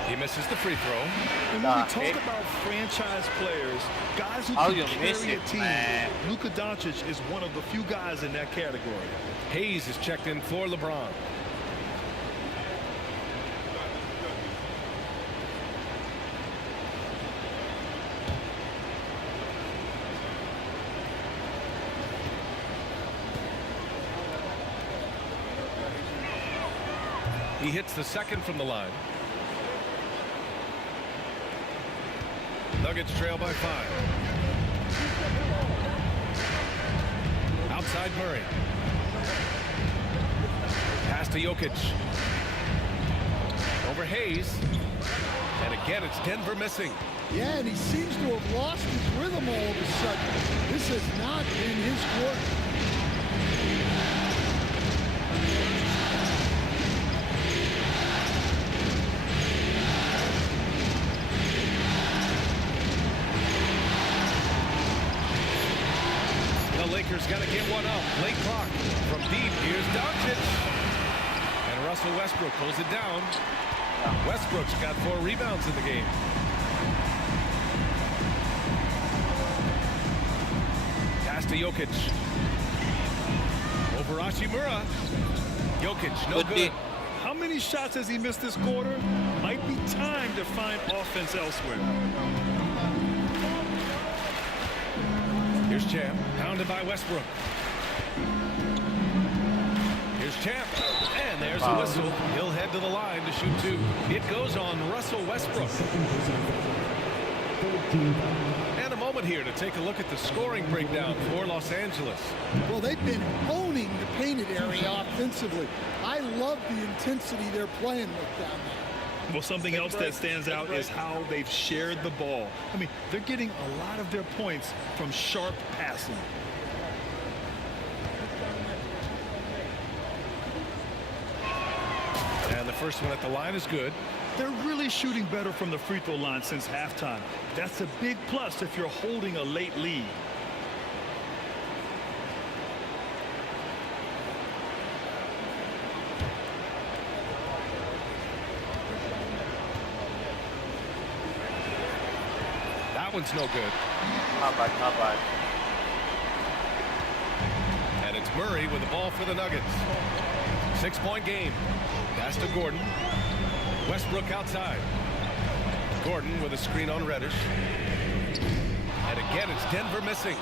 He misses the free throw. And when we talk about franchise players, guys who can carry a team, Luka Doncic is one of the few guys in that category. Hayes is checked in for LeBron. He hits the second from the line. Nuggets trail by 5. Outside Murray. Pass to Jokic. Over Hayes. And again, it's Denver missing. Yeah, and he seems to have lost his rhythm all of a sudden. This has not been his quarter. The Lakers got to get one up. Late clock. From deep, here's Doncic. And Russell Westbrook pulls it down. Westbrook's got 4 rebounds in the game. Pass to Jokic. Over Hachimura. Jokic, no good. How many shots has he missed this quarter? Might be time to find offense elsewhere. Here's Champ, pounded by Westbrook. Here's Champ, and there's a whistle. He'll head to the line to shoot 2. It goes on Russell Westbrook. And a moment here to take a look at the scoring breakdown for Los Angeles. Well, they've been owning the painted area offensively. I love the intensity they're playing with down there. Well, something else that stands out is how they've shared the ball. I mean, they're getting a lot of their points from sharp passing. And the first one at the line is good. They're really shooting better from the free throw line since halftime. That's a big plus if you're holding a late lead. That one's no good. Not bad, not bad. And it's Murray with the ball for the Nuggets. 6-point game. Pass to Gordon. Westbrook outside. Gordon with a screen on Reddish. And again, it's Denver missing.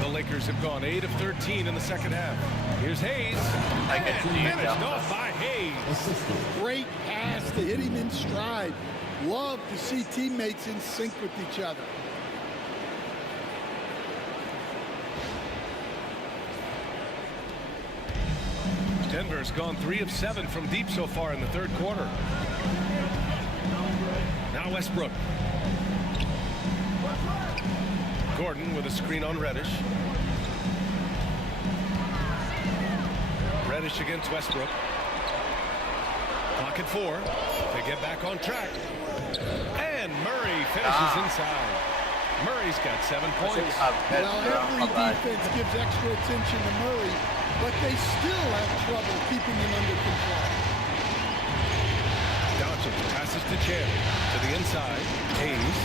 The Lakers have gone 8 of 13 in the second half. Here's Hayes. And finished off by Hayes. Great pass to hit him in stride. Love to see teammates in sync with each other. Denver's gone 3 of 7 from deep so far in the third quarter. Now Westbrook. Gordon with a screen on Reddish. Reddish against Westbrook. Clock at 4. They get back on track. And Murray finishes inside. Murray's got 7 points. Well, every defense gives extra attention to Murray, but they still have trouble keeping him under control. Doncic passes to Champ to the inside. Hayes.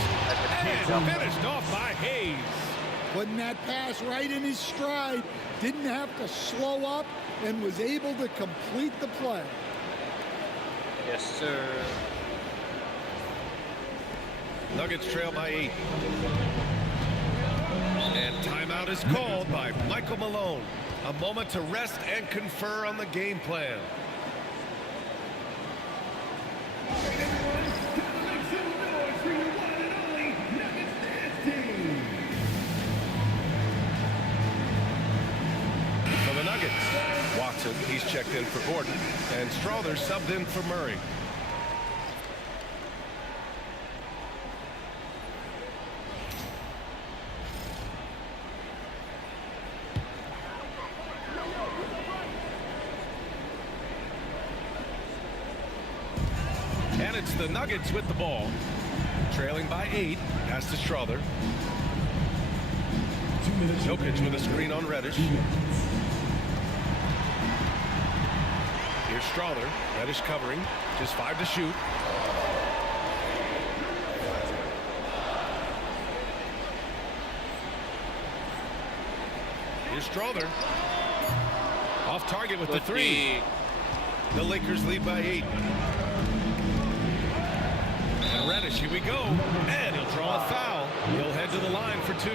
And finished off by Hayes. Putting that pass right in his stride. Didn't have to slow up and was able to complete the play. Yes, sir. Nuggets trail by 8. And timeout is called by Michael Malone. A moment to rest and confer on the game plan. For the Nuggets, Watson, he's checked in for Gordon, and Strother subbed in for Murray. And it's the Nuggets with the ball. Trailing by 8. Pass to Strother. Jokic with a screen on Reddish. Here's Strother. Reddish covering. Just 5 to shoot. Here's Strother. Off target with the 3. The Lakers lead by 8. And Reddish, here we go. And he'll draw a foul. He'll head to the line for 2.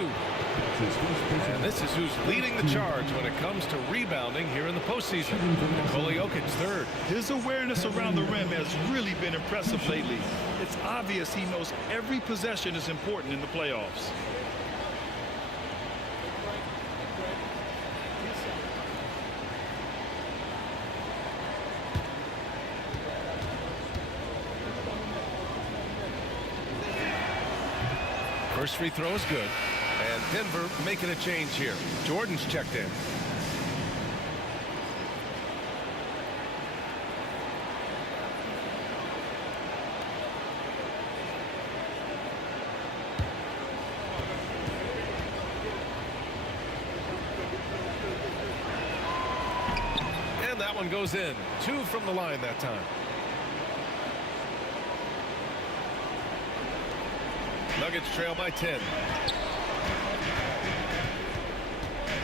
And this is who's leading the charge when it comes to rebounding here in the postseason. Nikola Jokic, 3rd. His awareness around the rim has really been impressive lately. It's obvious he knows every possession is important in the playoffs. First free throw is good. And Denver making a change here. Jordan's checked in. And that one goes in. 2 from the line that time. Nuggets trail by 10.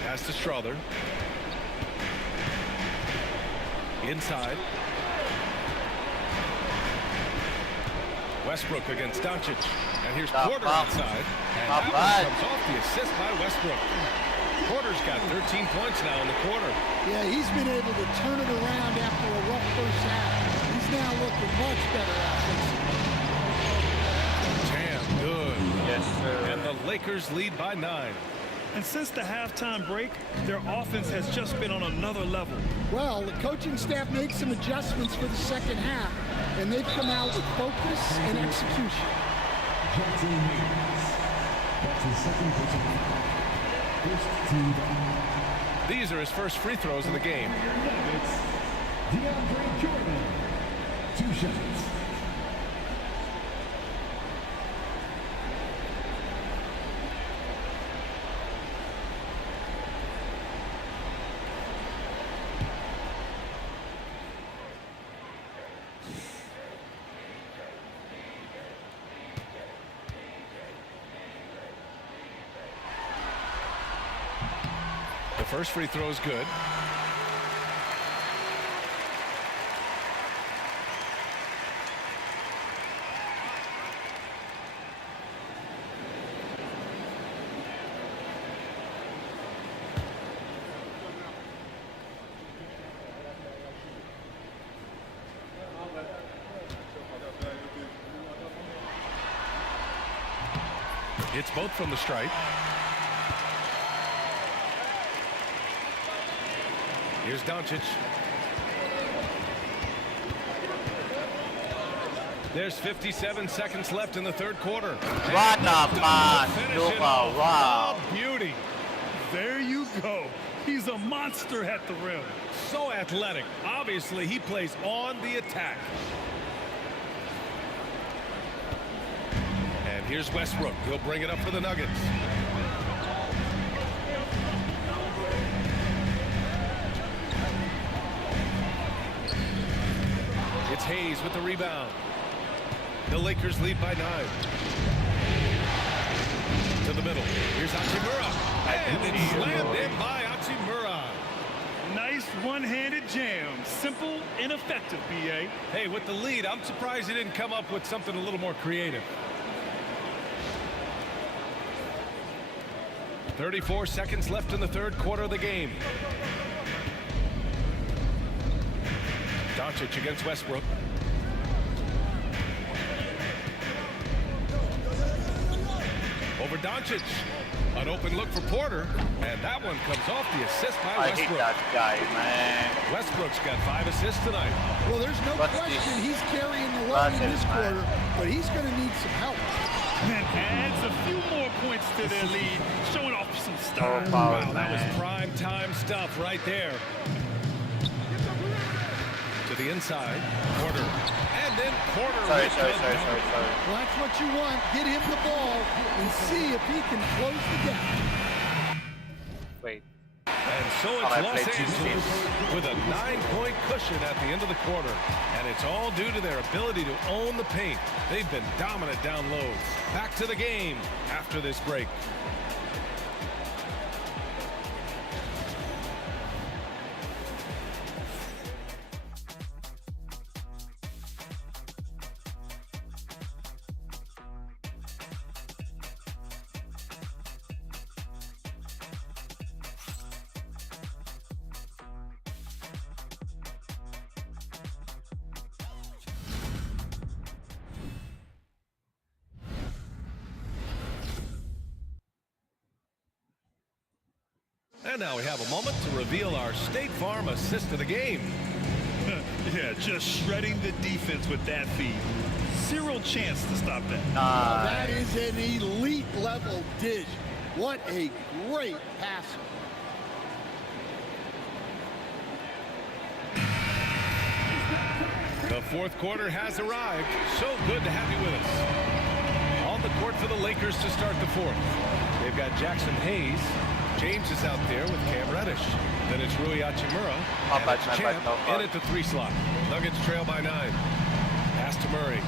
Pass to Strother. Inside. Westbrook against Doncic. And here's Porter outside. And that one comes off the assist by Westbrook. Porter's got 13 points now in the quarter. Yeah, he's been able to turn it around after a rough first half. He's now looking much better offensively. Damn good. Yes, sir. And the Lakers lead by 9. And since the halftime break, their offense has just been on another level. Well, the coaching staff made some adjustments for the second half, and they've come out with focus and execution. Jackson Hayes. That's his second personal foul. First team foul. These are his first free throws of the game. DeAndre Jordan. 2 shots. The first free throw is good. It's both from the stripe. Here's Doncic. There's 57 seconds left in the 3rd quarter. What the man? Wow. Oh, beauty. There you go. He's a monster at the rim. So athletic. Obviously, he plays on the attack. And here's Westbrook. He'll bring it up for the Nuggets. It's Hayes with the rebound. The Lakers lead by 9. To the middle. Here's Hachimura. And it's slammed in by Hachimura. Nice one-handed jam. Simple and effective, B.A. Hey, with the lead, I'm surprised he didn't come up with something a little more creative. 34 seconds left in the 3rd quarter of the game. Doncic against Westbrook. Over Doncic. An open look for Porter. And that one comes off the assist by I Westbrook. hate that guy, man. Westbrook's got 5 assists tonight. Well, there's no question he's carrying the load in this quarter, but he's going to need some help. And adds a few more points to their lead, showing off some style. Power, Wow, that was man. prime time stuff right there. To the inside, Porter. And then Porter. Sorry. Well, that's what you want. Get him the ball and see if he can close the gap. Wait. And so it's I Los played 2 Angeles teams. with a 9-point cushion at the end of the quarter. And it's all due to their ability to own the paint. They've been dominant down low. Back to the game after this break. And now we have a moment to reveal our State Farm assist of the game. Yeah, just shredding the defense with that feed. Zero chance to stop that. That is an elite level dish. What a great passer. The fourth quarter has arrived. So good to have you with us. On the court for the Lakers to start the fourth. They've got Jackson Hayes. James is out there with Cam Reddish. Then it's Rui Hachimura. And it's Champ in at the 3 slot. Nuggets trail by 9. Pass to Murray.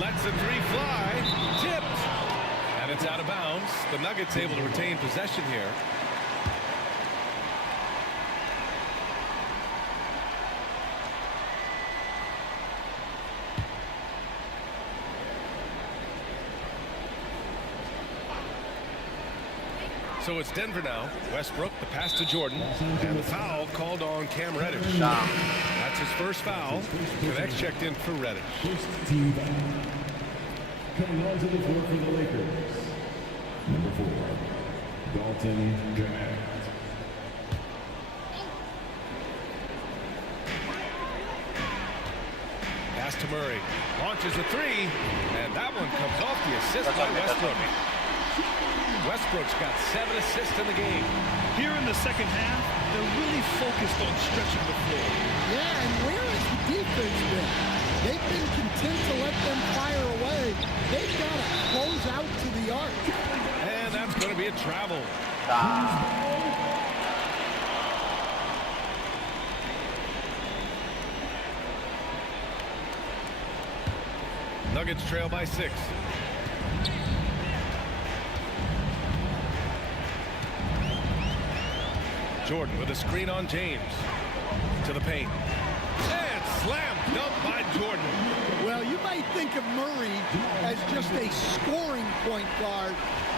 Lets the 3 fly. Tipped. And it's out of bounds. The Nuggets able to retain possession here. So it's Denver now. Westbrook, the pass to Jordan, and the foul called on Cam Reddish. That's his first foul. Connects checked in for Reddish. First team foul. Coming onto the floor for the Lakers. Number 4, Dalton Connect. Pass to Murray. Launches a 3, and that one comes off the assist by Westbrook. Westbrook's got 7 assists in the game. Here in the second half, they're really focused on stretching the floor. Yeah, and where has the defense been? They've been content to let them fire away. They've got to close out to the arc. And that's going to be a travel. Nuggets trail by 6. Jordan with a screen on James. To the paint. And slam dunk by Jordan. Well, you might think of Murray as just a scoring point guard,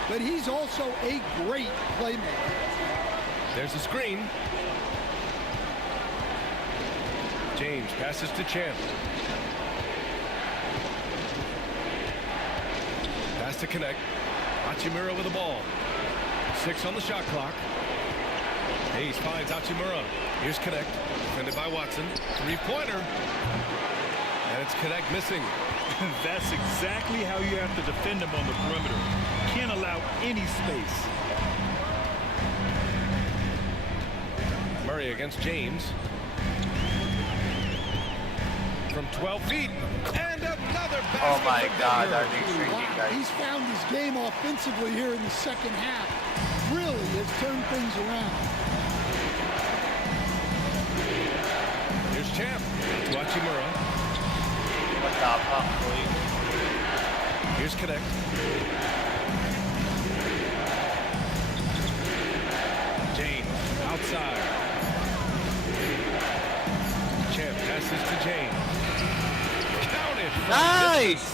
but he's also a great playmaker. There's a screen. James passes to Champ. Pass to Connect. Hachimura with the ball. 6 on the shot clock. Hayes finds Hachimura. Here's Connect. Defended by Watson. 3-pointer. And it's Connect missing. That's exactly how you have to defend him on the perimeter. Can't allow any space. Murray against James. From 12 feet. And another basket. Oh my God, Wow, are they shrinking, guys? he's found his game offensively here in the second half. Really has turned things around. Here's Champ. To Hachimura. What the fuck, boy? Here's Connect. James outside. Champ passes to James. Counted. Nice!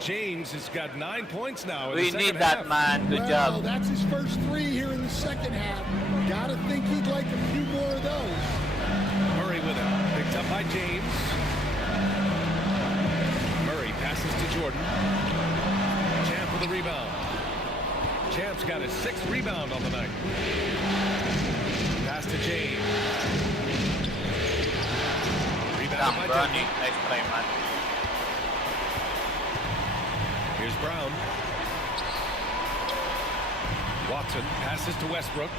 James has got 9 points now. In We the second need that, half. man. Good Well, job. that's his first 3 here in the second half. Gotta think he'd like a few more of those. Murray with it. Picked up by James. Murray passes to Jordan. Champ with a rebound. Champ's got his 6th rebound on the night. Pass to James. Rebound by Brownie. Jordan. Nice play, man. Here's Brown. Watson passes to Westbrook.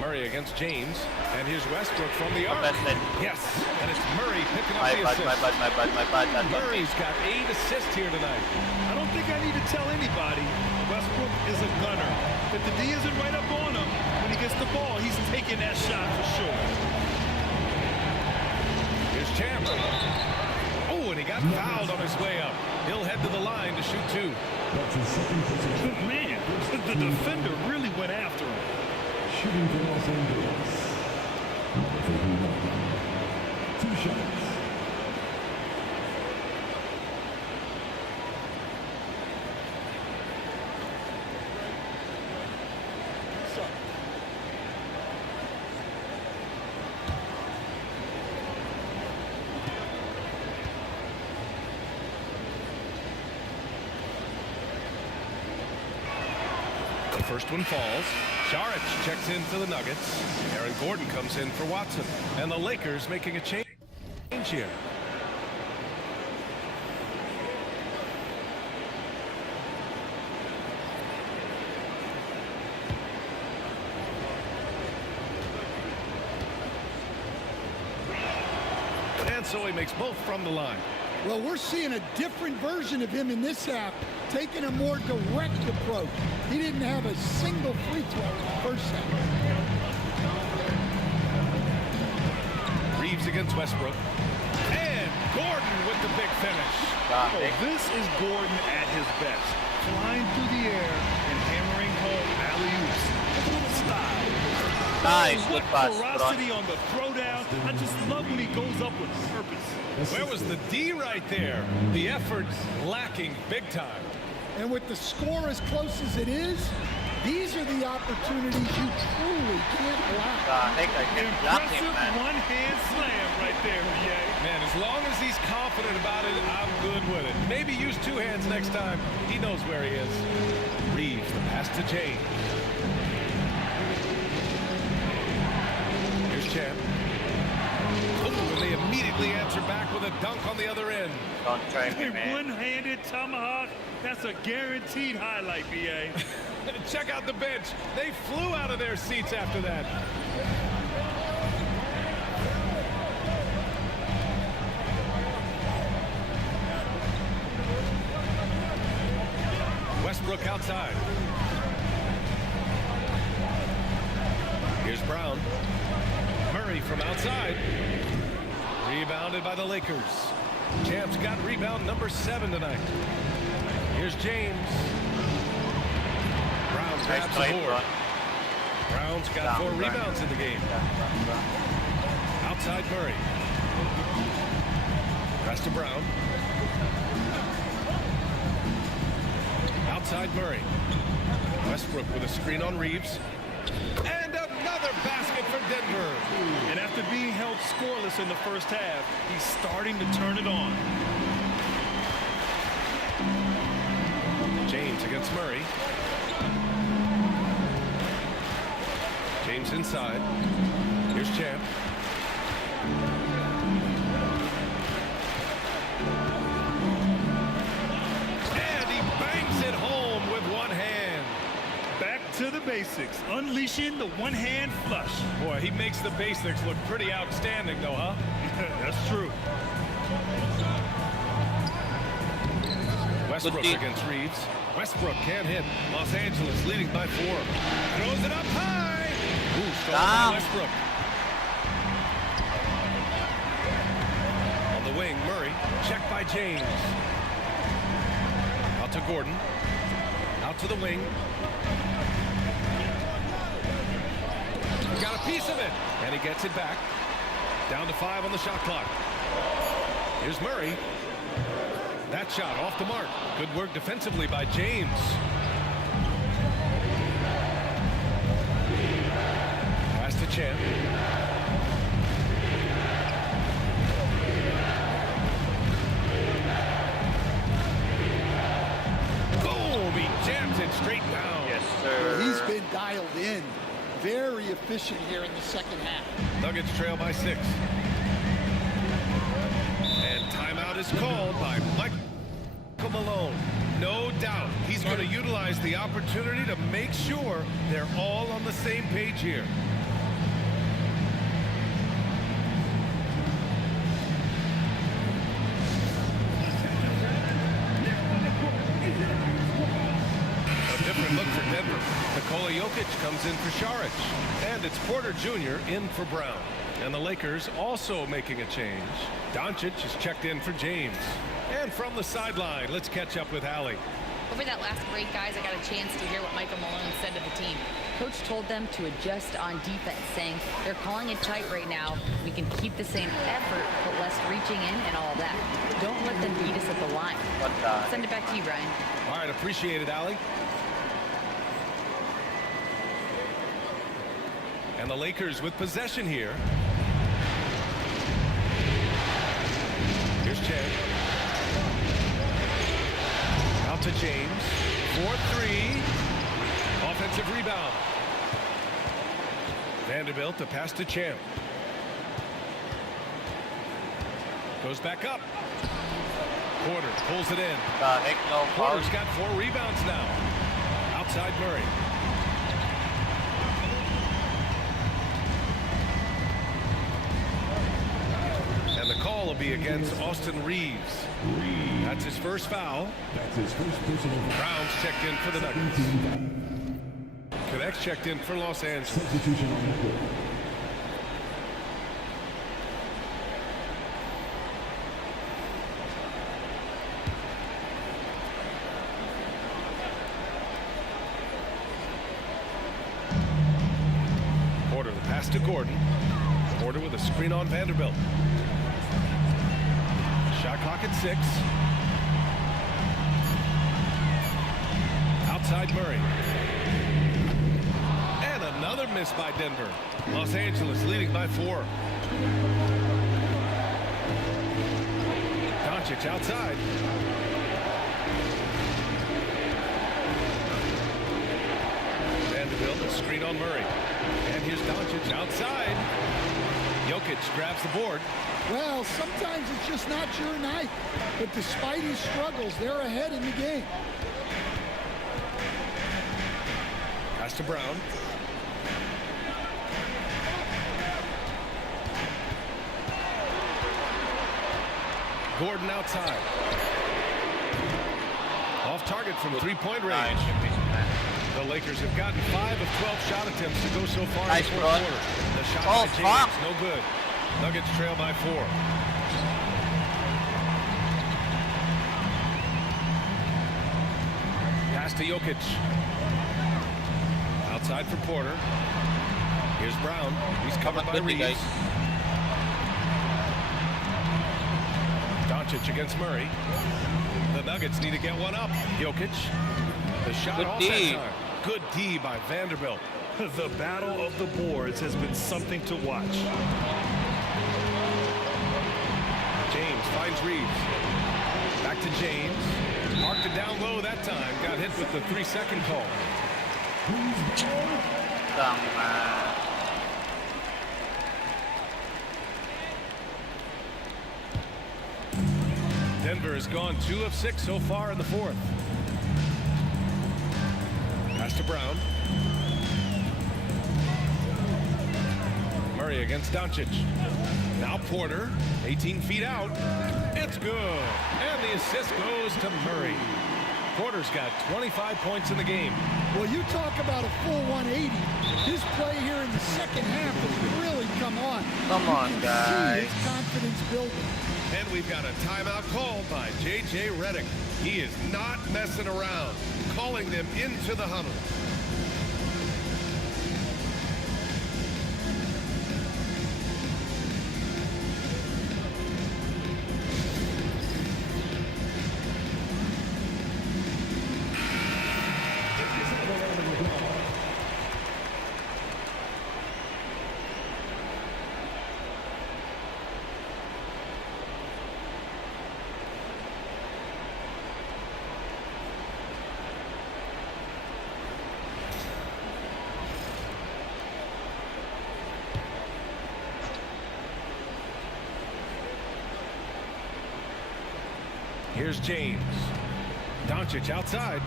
Murray against James. And here's Westbrook from the arc. Yes, and it's Murray picking up the assist. My bad. Murray's got 8 assists here tonight. I don't think I need to tell anybody Westbrook is a gunner. If the D isn't right up on him, when he gets the ball, he's taking that shot for sure. Here's Champ. Oh, and he got fouled on his way up. He'll head to the line to shoot 2. That's his second possession. Man, the defender really went after him. Shooting for Los Angeles. Number 31. 2 shots. First one falls. Saric checks in for the Nuggets. Aaron Gordon comes in for Watson. And the Lakers making a change here. And so he makes both from the line. Well, we're seeing a different version of him in this half, taking a more direct approach. He didn't have a single free throw in the first half. Reeves against Westbrook. And Gordon with the big finish. Oh, this is Gordon at his best. Flying through the air and hammering home alley-oops. A little style. Nice, good pass. Ferocity on the throwdown. I just love when he goes up with purpose. Where was the D right there? The effort's lacking big time. And with the score as close as it is, these are the opportunities you truly can't allow. Impressive one-hand slam right there, Ye. Man, as long as he's confident about it, I'm good with it. Maybe use two hands next time. He knows where he is. Reeves, the pass to James. Here's Champ. Oh, and they immediately answer back with a dunk on the other end. Don't try me, A man. one-handed tomahawk. That's a guaranteed highlight, BA. Check out the bench. They flew out of their seats after that. Westbrook outside. Here's Brown. Murray from outside. Rebounded by the Lakers. Champ's got rebound number 7 tonight. Here's James. Brown grabs the board. Brown's got 4 rebounds in the game. Outside Murray. Pass to Brown. Outside Murray. Westbrook with a screen on Reeves. And another basket for Denver. And after being held scoreless in the first half, he's starting to turn it on. James against Murray. James inside. Here's Champ. And he bangs it home with one hand. Back to the basics, unleashing the one-hand flush. Boy, he makes the basics look pretty outstanding, though, huh? That's true. Westbrook against Reeves. Westbrook can't hit. Los Angeles leading by 4. Throws it up high. Ooh, stolen by Westbrook. On the wing, Murray. Checked by James. Out to Gordon. Out to the wing. Got a piece of it. And he gets it back. Down to 5 on the shot clock. Here's Murray. That shot off the mark. Good work defensively by James. Pass to Champ. Boom! He jams it straight down. Yes, sir. He's been dialed in. Very efficient here in the second half. Nuggets trail by 6. And timeout is called by Michael Malone. No doubt he's going to utilize the opportunity to make sure they're all on the same page here. A different look for Denver. Nikola Jokic comes in for Saric. And it's Porter Jr. in for Brown. And the Lakers also making a change. Doncic is checked in for James. And from the sideline, let's catch up with Allie. Over that last break, guys, I got a chance to hear what Michael Malone said to the team. Coach told them to adjust on defense, saying they're calling it tight right now. We can keep the same effort, but less reaching in and all that. Don't let them beat us at the line. Send it back to you, Brian. All right, appreciate it, Allie. And the Lakers with possession here. Here's Champ. Out to James. 4-3. Off offensive rebound. Vanderbilt to pass to Champ. Goes back up. Porter pulls it in. Heck no foul. Porter's got 4 rebounds now. Outside Murray. And the call will be against Austin Reeves. That's his first foul. That's his first personal foul. Brown's checked in for the Nuggets. Connects checked in for Los Angeles. Substitution on the court. Porter, the pass to Gordon. Porter with a screen on Vanderbilt. Shot clock at 6. Outside Murray. And another miss by Denver. Los Angeles leading by 4. Doncic outside. Vanderbilt, a screen on Murray. And here's Doncic outside. Jokic grabs the board. Well, sometimes it's just not your night. But despite his struggles, they're ahead in the game. Pass to Brown. Gordon outside. Off target from 3-point range. The Lakers have gotten 5 of 12 shot attempts to go so far in the fourth quarter. The shot by James, no good. Nuggets trail by 4. Pass to Jokic. Outside for Porter. Here's Brown. He's covered by Reeves. Doncic against Murray. The Nuggets need to get one up. Jokic. The shot off that time. Good D by Vanderbilt. The battle of the boards has been something to watch. James finds Reeves. Back to James. Marked it down low that time. Got hit with the 3-second call. Denver has gone 2 of 6 so far in the fourth. Pass to Brown. Murray against Doncic. Now Porter, 18 feet out. It's good. And the assist goes to Murray. Porter's got 25 points in the game. Well, you talk about a full 180. His play here in the second half has really come on. Come on, guys. See his confidence building. And we've got a timeout called by J.J. Redick. He is not messing around, calling them into the huddle. Here's James. Doncic outside.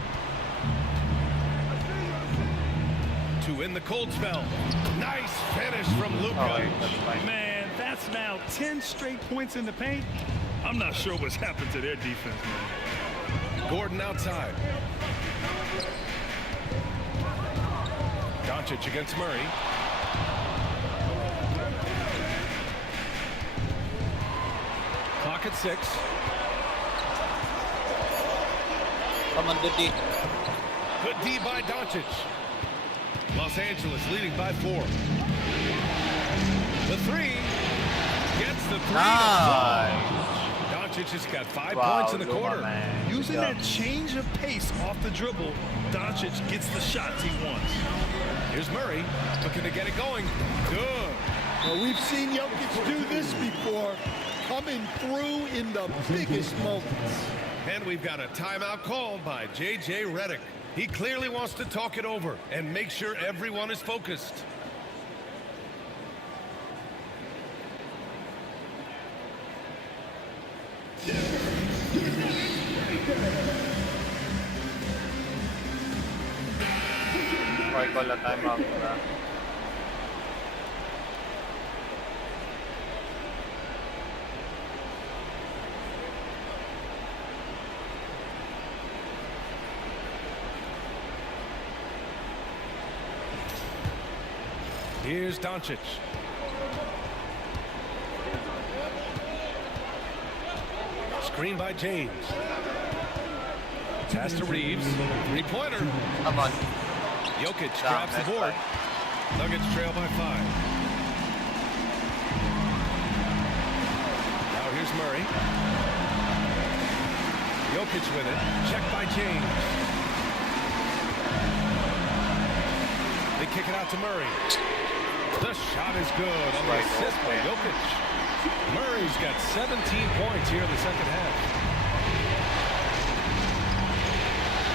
To win the cold spell. Nice finish from Luka. Man, that's now 10 straight points in the paint. I'm not sure what's happened to their defense, man. Gordon outside. Doncic against Murray. Clock at 6. Come on, good D. Good D by Doncic. Los Angeles leading by 4. The 3. Gets the 3. Doncic has got 5 points in the quarter. Using that change of pace off the dribble, Doncic gets the shots he wants. Here's Murray looking to get it going. Good. Well, we've seen Jokic do this before, coming through in the biggest moments. And we've got a timeout called by J.J. Redick. He clearly wants to talk it over and make sure everyone is focused. Why call a timeout, bro? Here's Doncic. Screen by James. Pass to Reeves. Three-pointer. Come on. Jokic grabs the board. Nuggets trail by 5. Now here's Murray. Jokic with it. Check by James. They kick it out to Murray. The shot is good on the assist by Jokic. Murray's got 17 points here in the second half.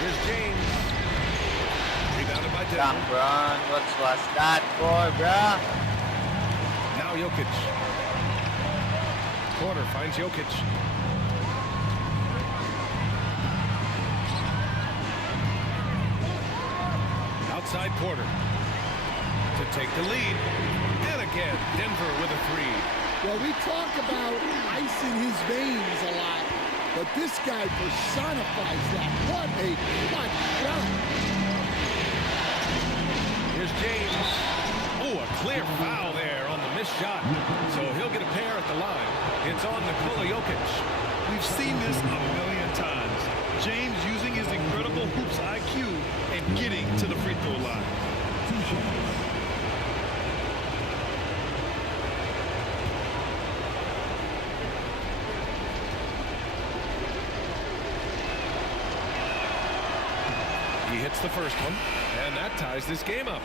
Here's James. Rebounded by Denver. Run. What was that for, bruh? Now Jokic. Porter finds Jokic. Outside Porter to take the lead. And again, Denver with a 3. Well, we talk about ice in his veins a lot, but this guy personifies that. What a clutch shot. Here's James. Oh, a clear foul there on the missed shot. So he'll get a pair at the line. It's on Nikola Jokic. We've seen this a million times. James using his incredible hoops IQ and getting to the free throw line. He hits the first one, and that ties this game up.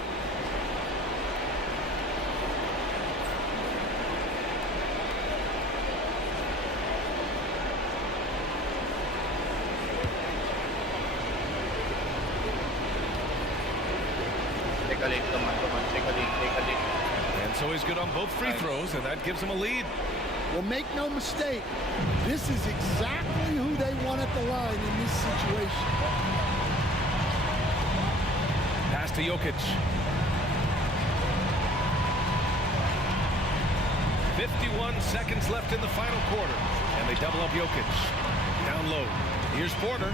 Take a lead, come on, take a lead, take a lead. And so he's good on both free throws, and that gives him a lead. Well, make no mistake, this is exactly who they want at the line in this situation. Pass to Jokic. 51 seconds left in the final quarter, and they double up Jokic. Down low. Here's Porter.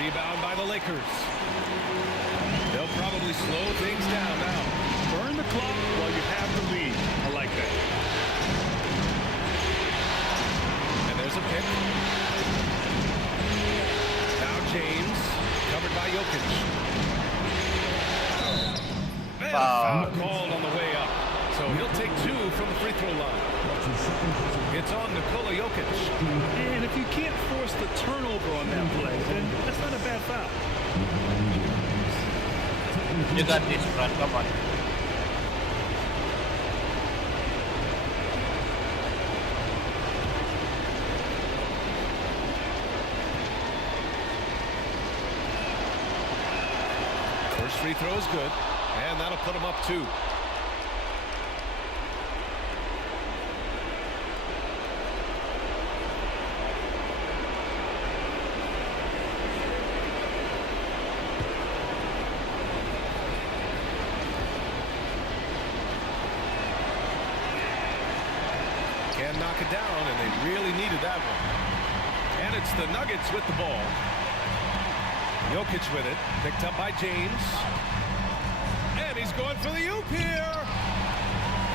Rebound by the Lakers. They'll probably slow things down now. Burn the clock while you have the lead. I like that. And there's a pick. Now James, covered by Jokic. And foul called on the way up. So he'll take 2 from the free throw line. It's on Nikola Jokic. And if you can't force the turnover on that play, then that's not a bad foul. You got this, Fran. Come on. First free throw is good, and that'll put him up 2. Can knock it down, and they really needed that one. And it's the Nuggets with the ball. Jokic with it, picked up by James. And he's going for the oop here.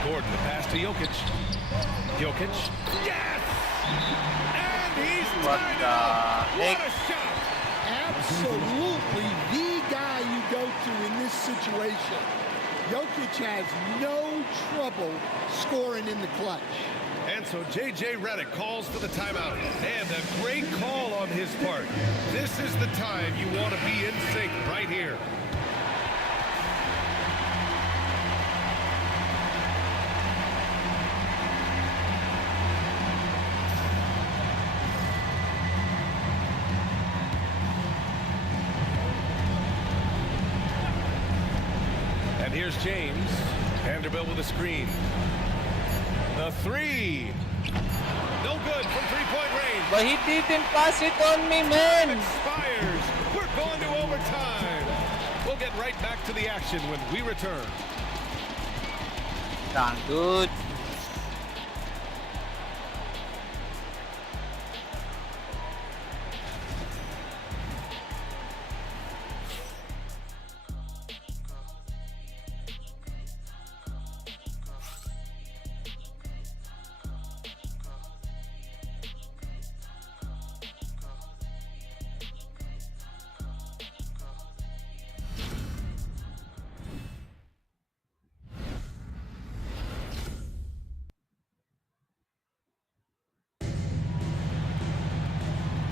Gordon, the pass to Jokic. Jokic, yes! And he's tied up. What a shot! Absolutely the guy you go to in this situation. Jokic has no trouble scoring in the clutch. And so J.J. Redick calls for the timeout. And a great call on his part. This is the time you want to be in sync right here. And here's James. Vanderbilt with a screen. The three. No good from three-point range. But he didn't pass it on me, man. Expires. We're going to overtime. We'll get right back to the action when we return. Dang, dude.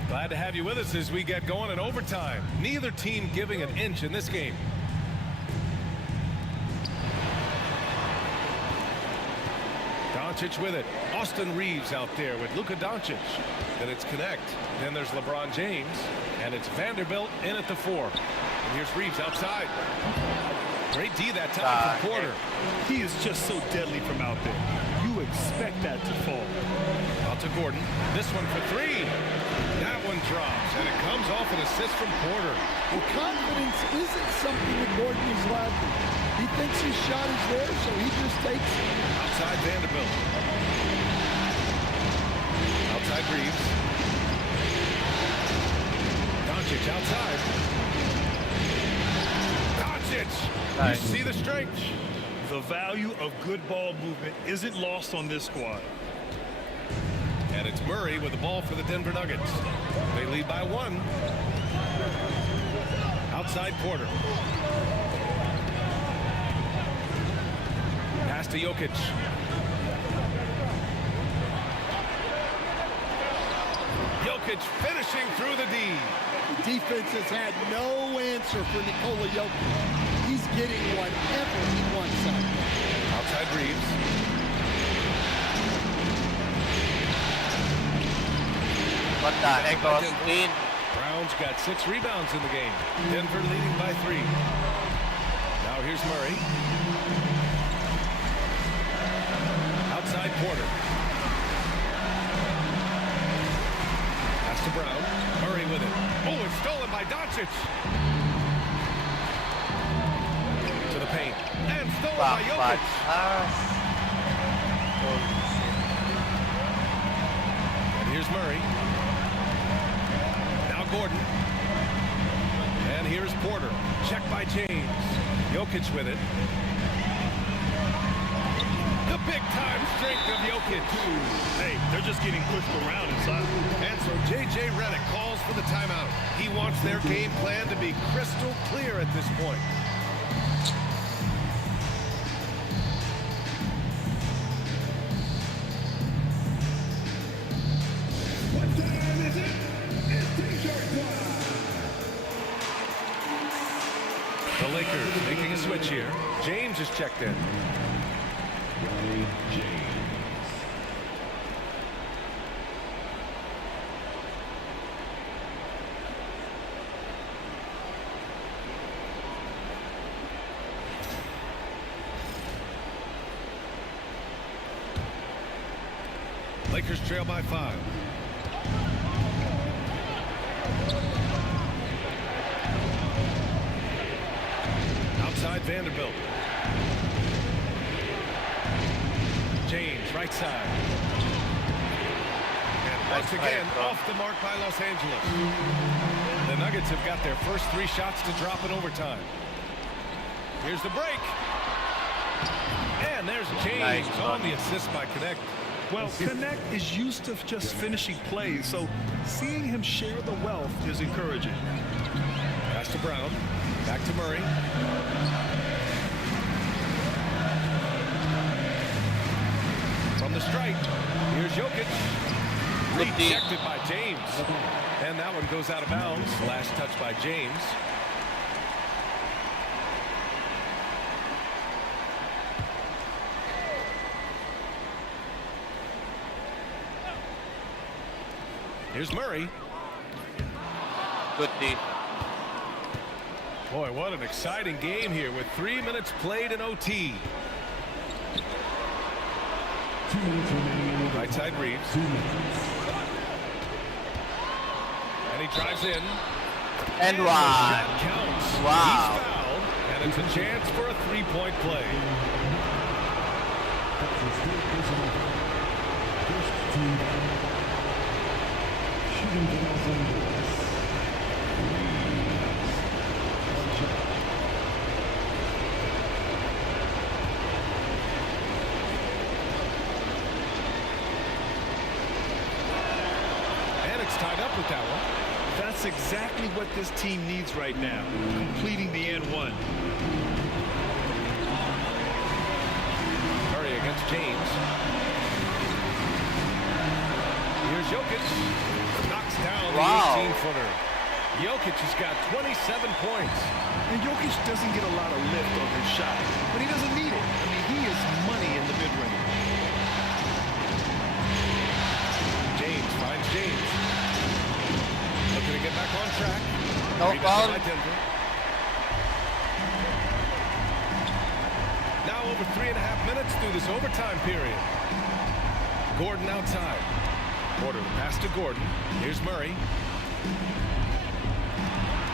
Glad to have you with us as we get going in overtime. Neither team giving an inch in this game. Doncic with it. Austin Reeves out there with Luka Doncic. Then it's Connect. Then there's LeBron James. And it's Vanderbilt in at the 4. And here's Reeves outside. Great D that time from Porter. He is just so deadly from out there. You expect that to fall. Out to Gordon. This one for three. That one drops, and it comes off an assist from Porter. Well, confidence isn't something that Gordon is lacking. He thinks his shot is there, so he just takes it. Outside Vanderbilt. Outside Reeves. Doncic outside. Doncic! Nice. You see the strength. The value of good ball movement isn't lost on this squad. And it's Murray with the ball for the Denver Nuggets. They lead by 1. Outside Porter. Pass to Jokic. Jokic finishing through the D. The defense has had no answer for Nikola Jokic. He's getting whatever he wants out there. Outside Reeves. What the heck, Austin? Brown's got 6 rebounds in the game. Denver leading by 3. Now here's Murray. Outside Porter. Pass to Brown. Murray with it. Oh, it's stolen by Doncic. To the paint. And stolen by Jokic. And here's Murray. Now Gordon. And here's Porter. Check by James. Jokic with it. The big-time strength of Jokic. Hey, they're just getting pushed around inside. And so J.J. Redick calls for the timeout. He wants their game plan to be crystal clear at this point. The Lakers making a switch here. James is checked in. Lakers trail by 5. Outside Vanderbilt. James, right side. And once again, off the mark by Los Angeles. The Nuggets have got their first 3 shots to drop in overtime. Here's the break. And there's James on the assist by Connect. Well, Connect is used to just finishing plays, so seeing him share the wealth is encouraging. Pass to Brown. Back to Murray. From the strike, here's Jokic. Rejected by James. And that one goes out of bounds. Last touch by James. Here's Murray. Good D. Boy, what an exciting game here with 3 minutes played in OT. 2 minutes remaining. Right side Reeves. 2 minutes. And he drives in. And the one. shot counts. Wow. He's fouled. And it's a chance for a three-point play. First team. Shooting the Los Angeles. And it's tied up with that one. That's exactly what this team needs right now, completing the and one. Murray against James. Here's Jokic. Knocks down the 18-footer. Jokic has got 27 points. And Jokic doesn't get a lot of lift on his shot, but he doesn't need it. I mean, he is money in the mid-range. James finds James. Looking to get back on track. No foul. By Denver. Now over 3.5 minutes through this overtime period. Gordon outside. Porter pass to Gordon. Here's Murray.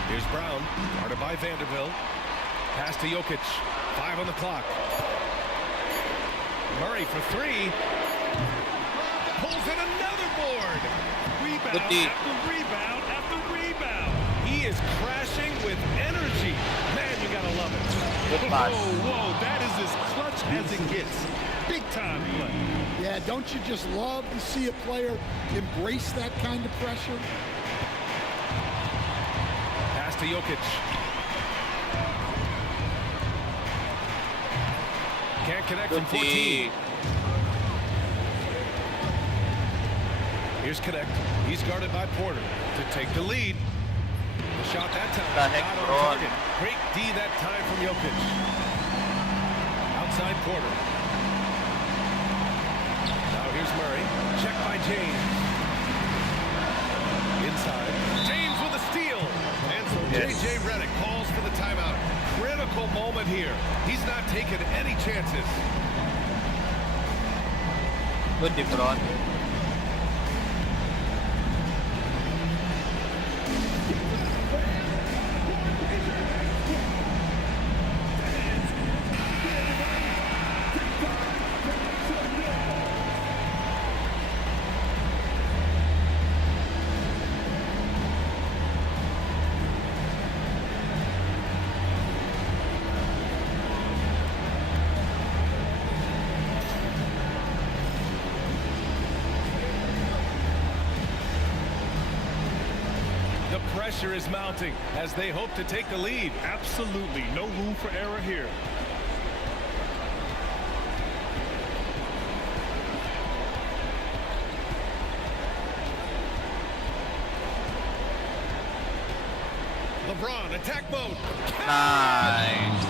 Here's Brown. Guarded by Vanderbilt. Pass to Jokic. 5 on the clock. Murray for 3. Pulls in another board. Rebound after rebound after rebound. He is crashing with energy. Man, you gotta love it. Good pass. Whoa, that is as clutch as it gets. Big time play. Yeah, don't you just love to see a player embrace that kind of pressure? Pass to Jokic. Can't connect from 14. Here's Connect. He's guarded by Porter to take the lead. The shot that time. Not on target. Great D that time from Jokic. Outside Porter. Now here's Murray. Check by James. Inside. James with a steal. And so J.J. Redick calls for the timeout. Critical moment here. He's not taking any chances. Good different. Pressure is mounting as they hope to take the lead. Absolutely no room for error here. LeBron, attack mode. Nice.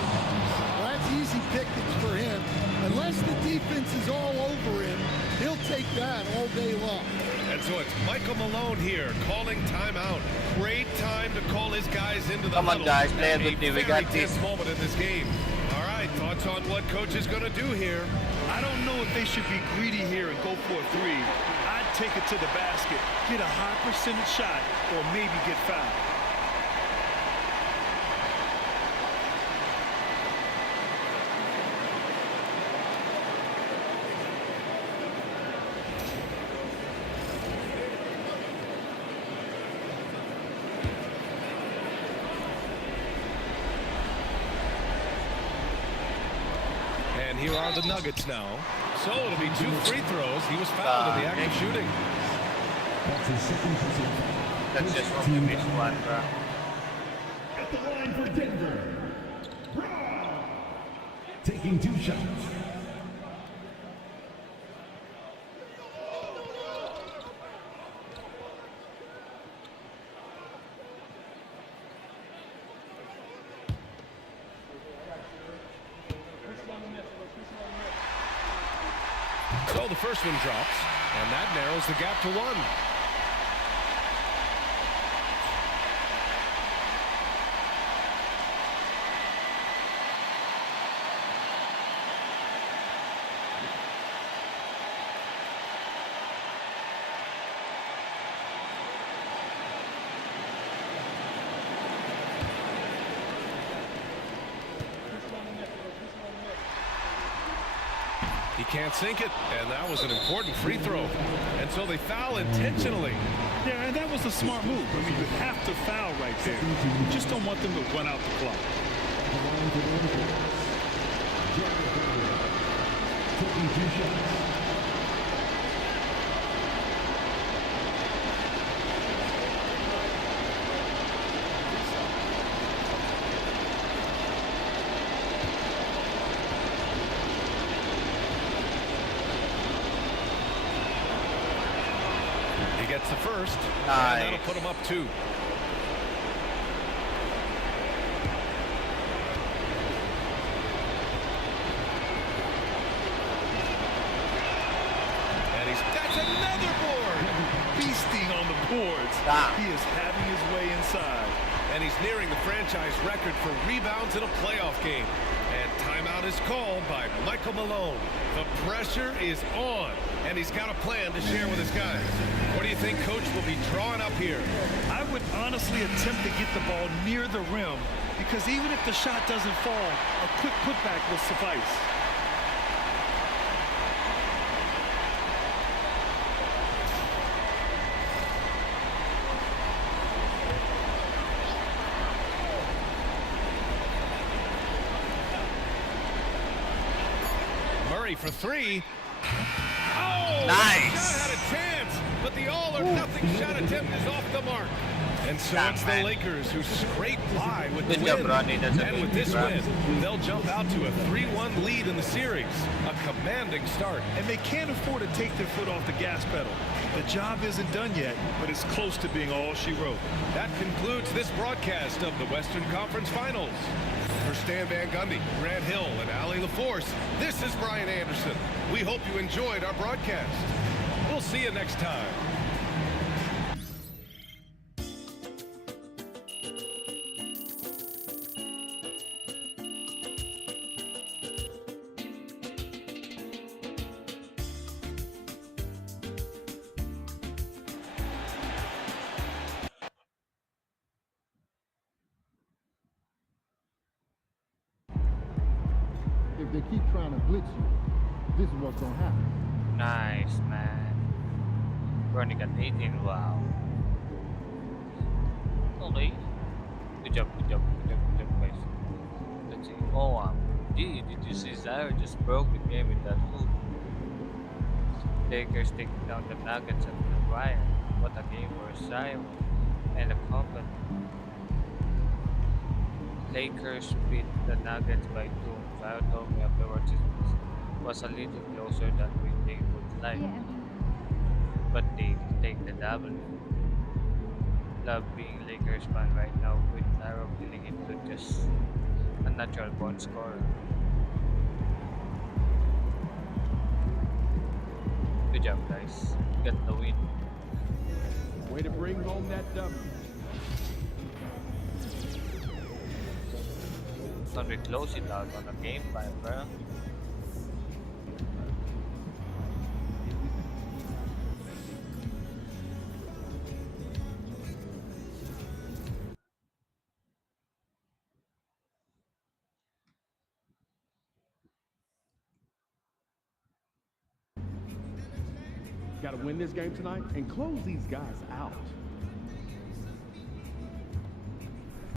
Well, that's easy pickings for him. Unless the defense is all over him, he'll take that all day long. And so it's Michael Malone here calling timeout. Great time to call his guys into the Come on, huddle. guys, play a good team. We got this this. moment in this game. All right, thoughts on what coach is going to do here? I don't know if they should be greedy here and go for a 3. I'd take it to the basket, get a high percentage shot, or maybe get fouled. And here are the Nuggets now. So it'll be 2 free throws. He was fouled in the act of shooting. That's his second personal. That's just from the mid one, bro. At the line for Denver. Brown. Taking 2 shots. So the first one drops, and that narrows the gap to 1. He can't sink it, and that was an important free throw. And so they foul intentionally. Yeah, and that was a smart move. I mean, you have to foul right there. You just don't want them to run out the clock. Taking 2 shots. He gets the first, Nice. and that'll put him up 2. That's another board. Feasting on the boards. Ah. He is having his way inside. And he's nearing the franchise record for rebounds in a playoff game. And timeout is called by Michael Malone. The pressure is on, and he's got a plan to share with his guys. What do you think Coach will be drawing up here? I would honestly attempt to get the ball near the rim, because even if the shot doesn't fall, a quick putback will suffice. Murray for 3. Oh, Nice. the shot had a chance, but the all-or-nothing shot attempt is off the mark. And so Stop, it's the man. Lakers who scrape by with Good the job, win. Rodney. That's a And good with this job. win, they'll jump out to a 3-1 lead in the series. A commanding start. And they can't afford to take their foot off the gas pedal. The job isn't done yet, but it's close to being all she wrote. That concludes this broadcast of the Western Conference Finals. For Stan Van Gundy, Grant Hill, and Allie LaForce, this is Brian Anderson. We hope you enjoyed our broadcast. We'll see you next time. If they keep trying to blitz you, this is what's going to happen. Nice, man. Running at 18, wow. Okay. Good job, good job, good job, good job, guys. Let's see. Oh, gee, did you see Zaire just broke the game with that hoop? Lakers taking down the Nuggets at the wire. What a game for Zaire and the company. Lakers beat the Nuggets by 2. Zaire told me afterwards it was a little closer than they would like. But they take the W. Love being Lakers fan right now with Zaire feeling into just a natural born scorer. Good job, guys. Got the win. Way to bring home that W. Can we close it out on a game plan, bro? Got to win this game tonight and close these guys out.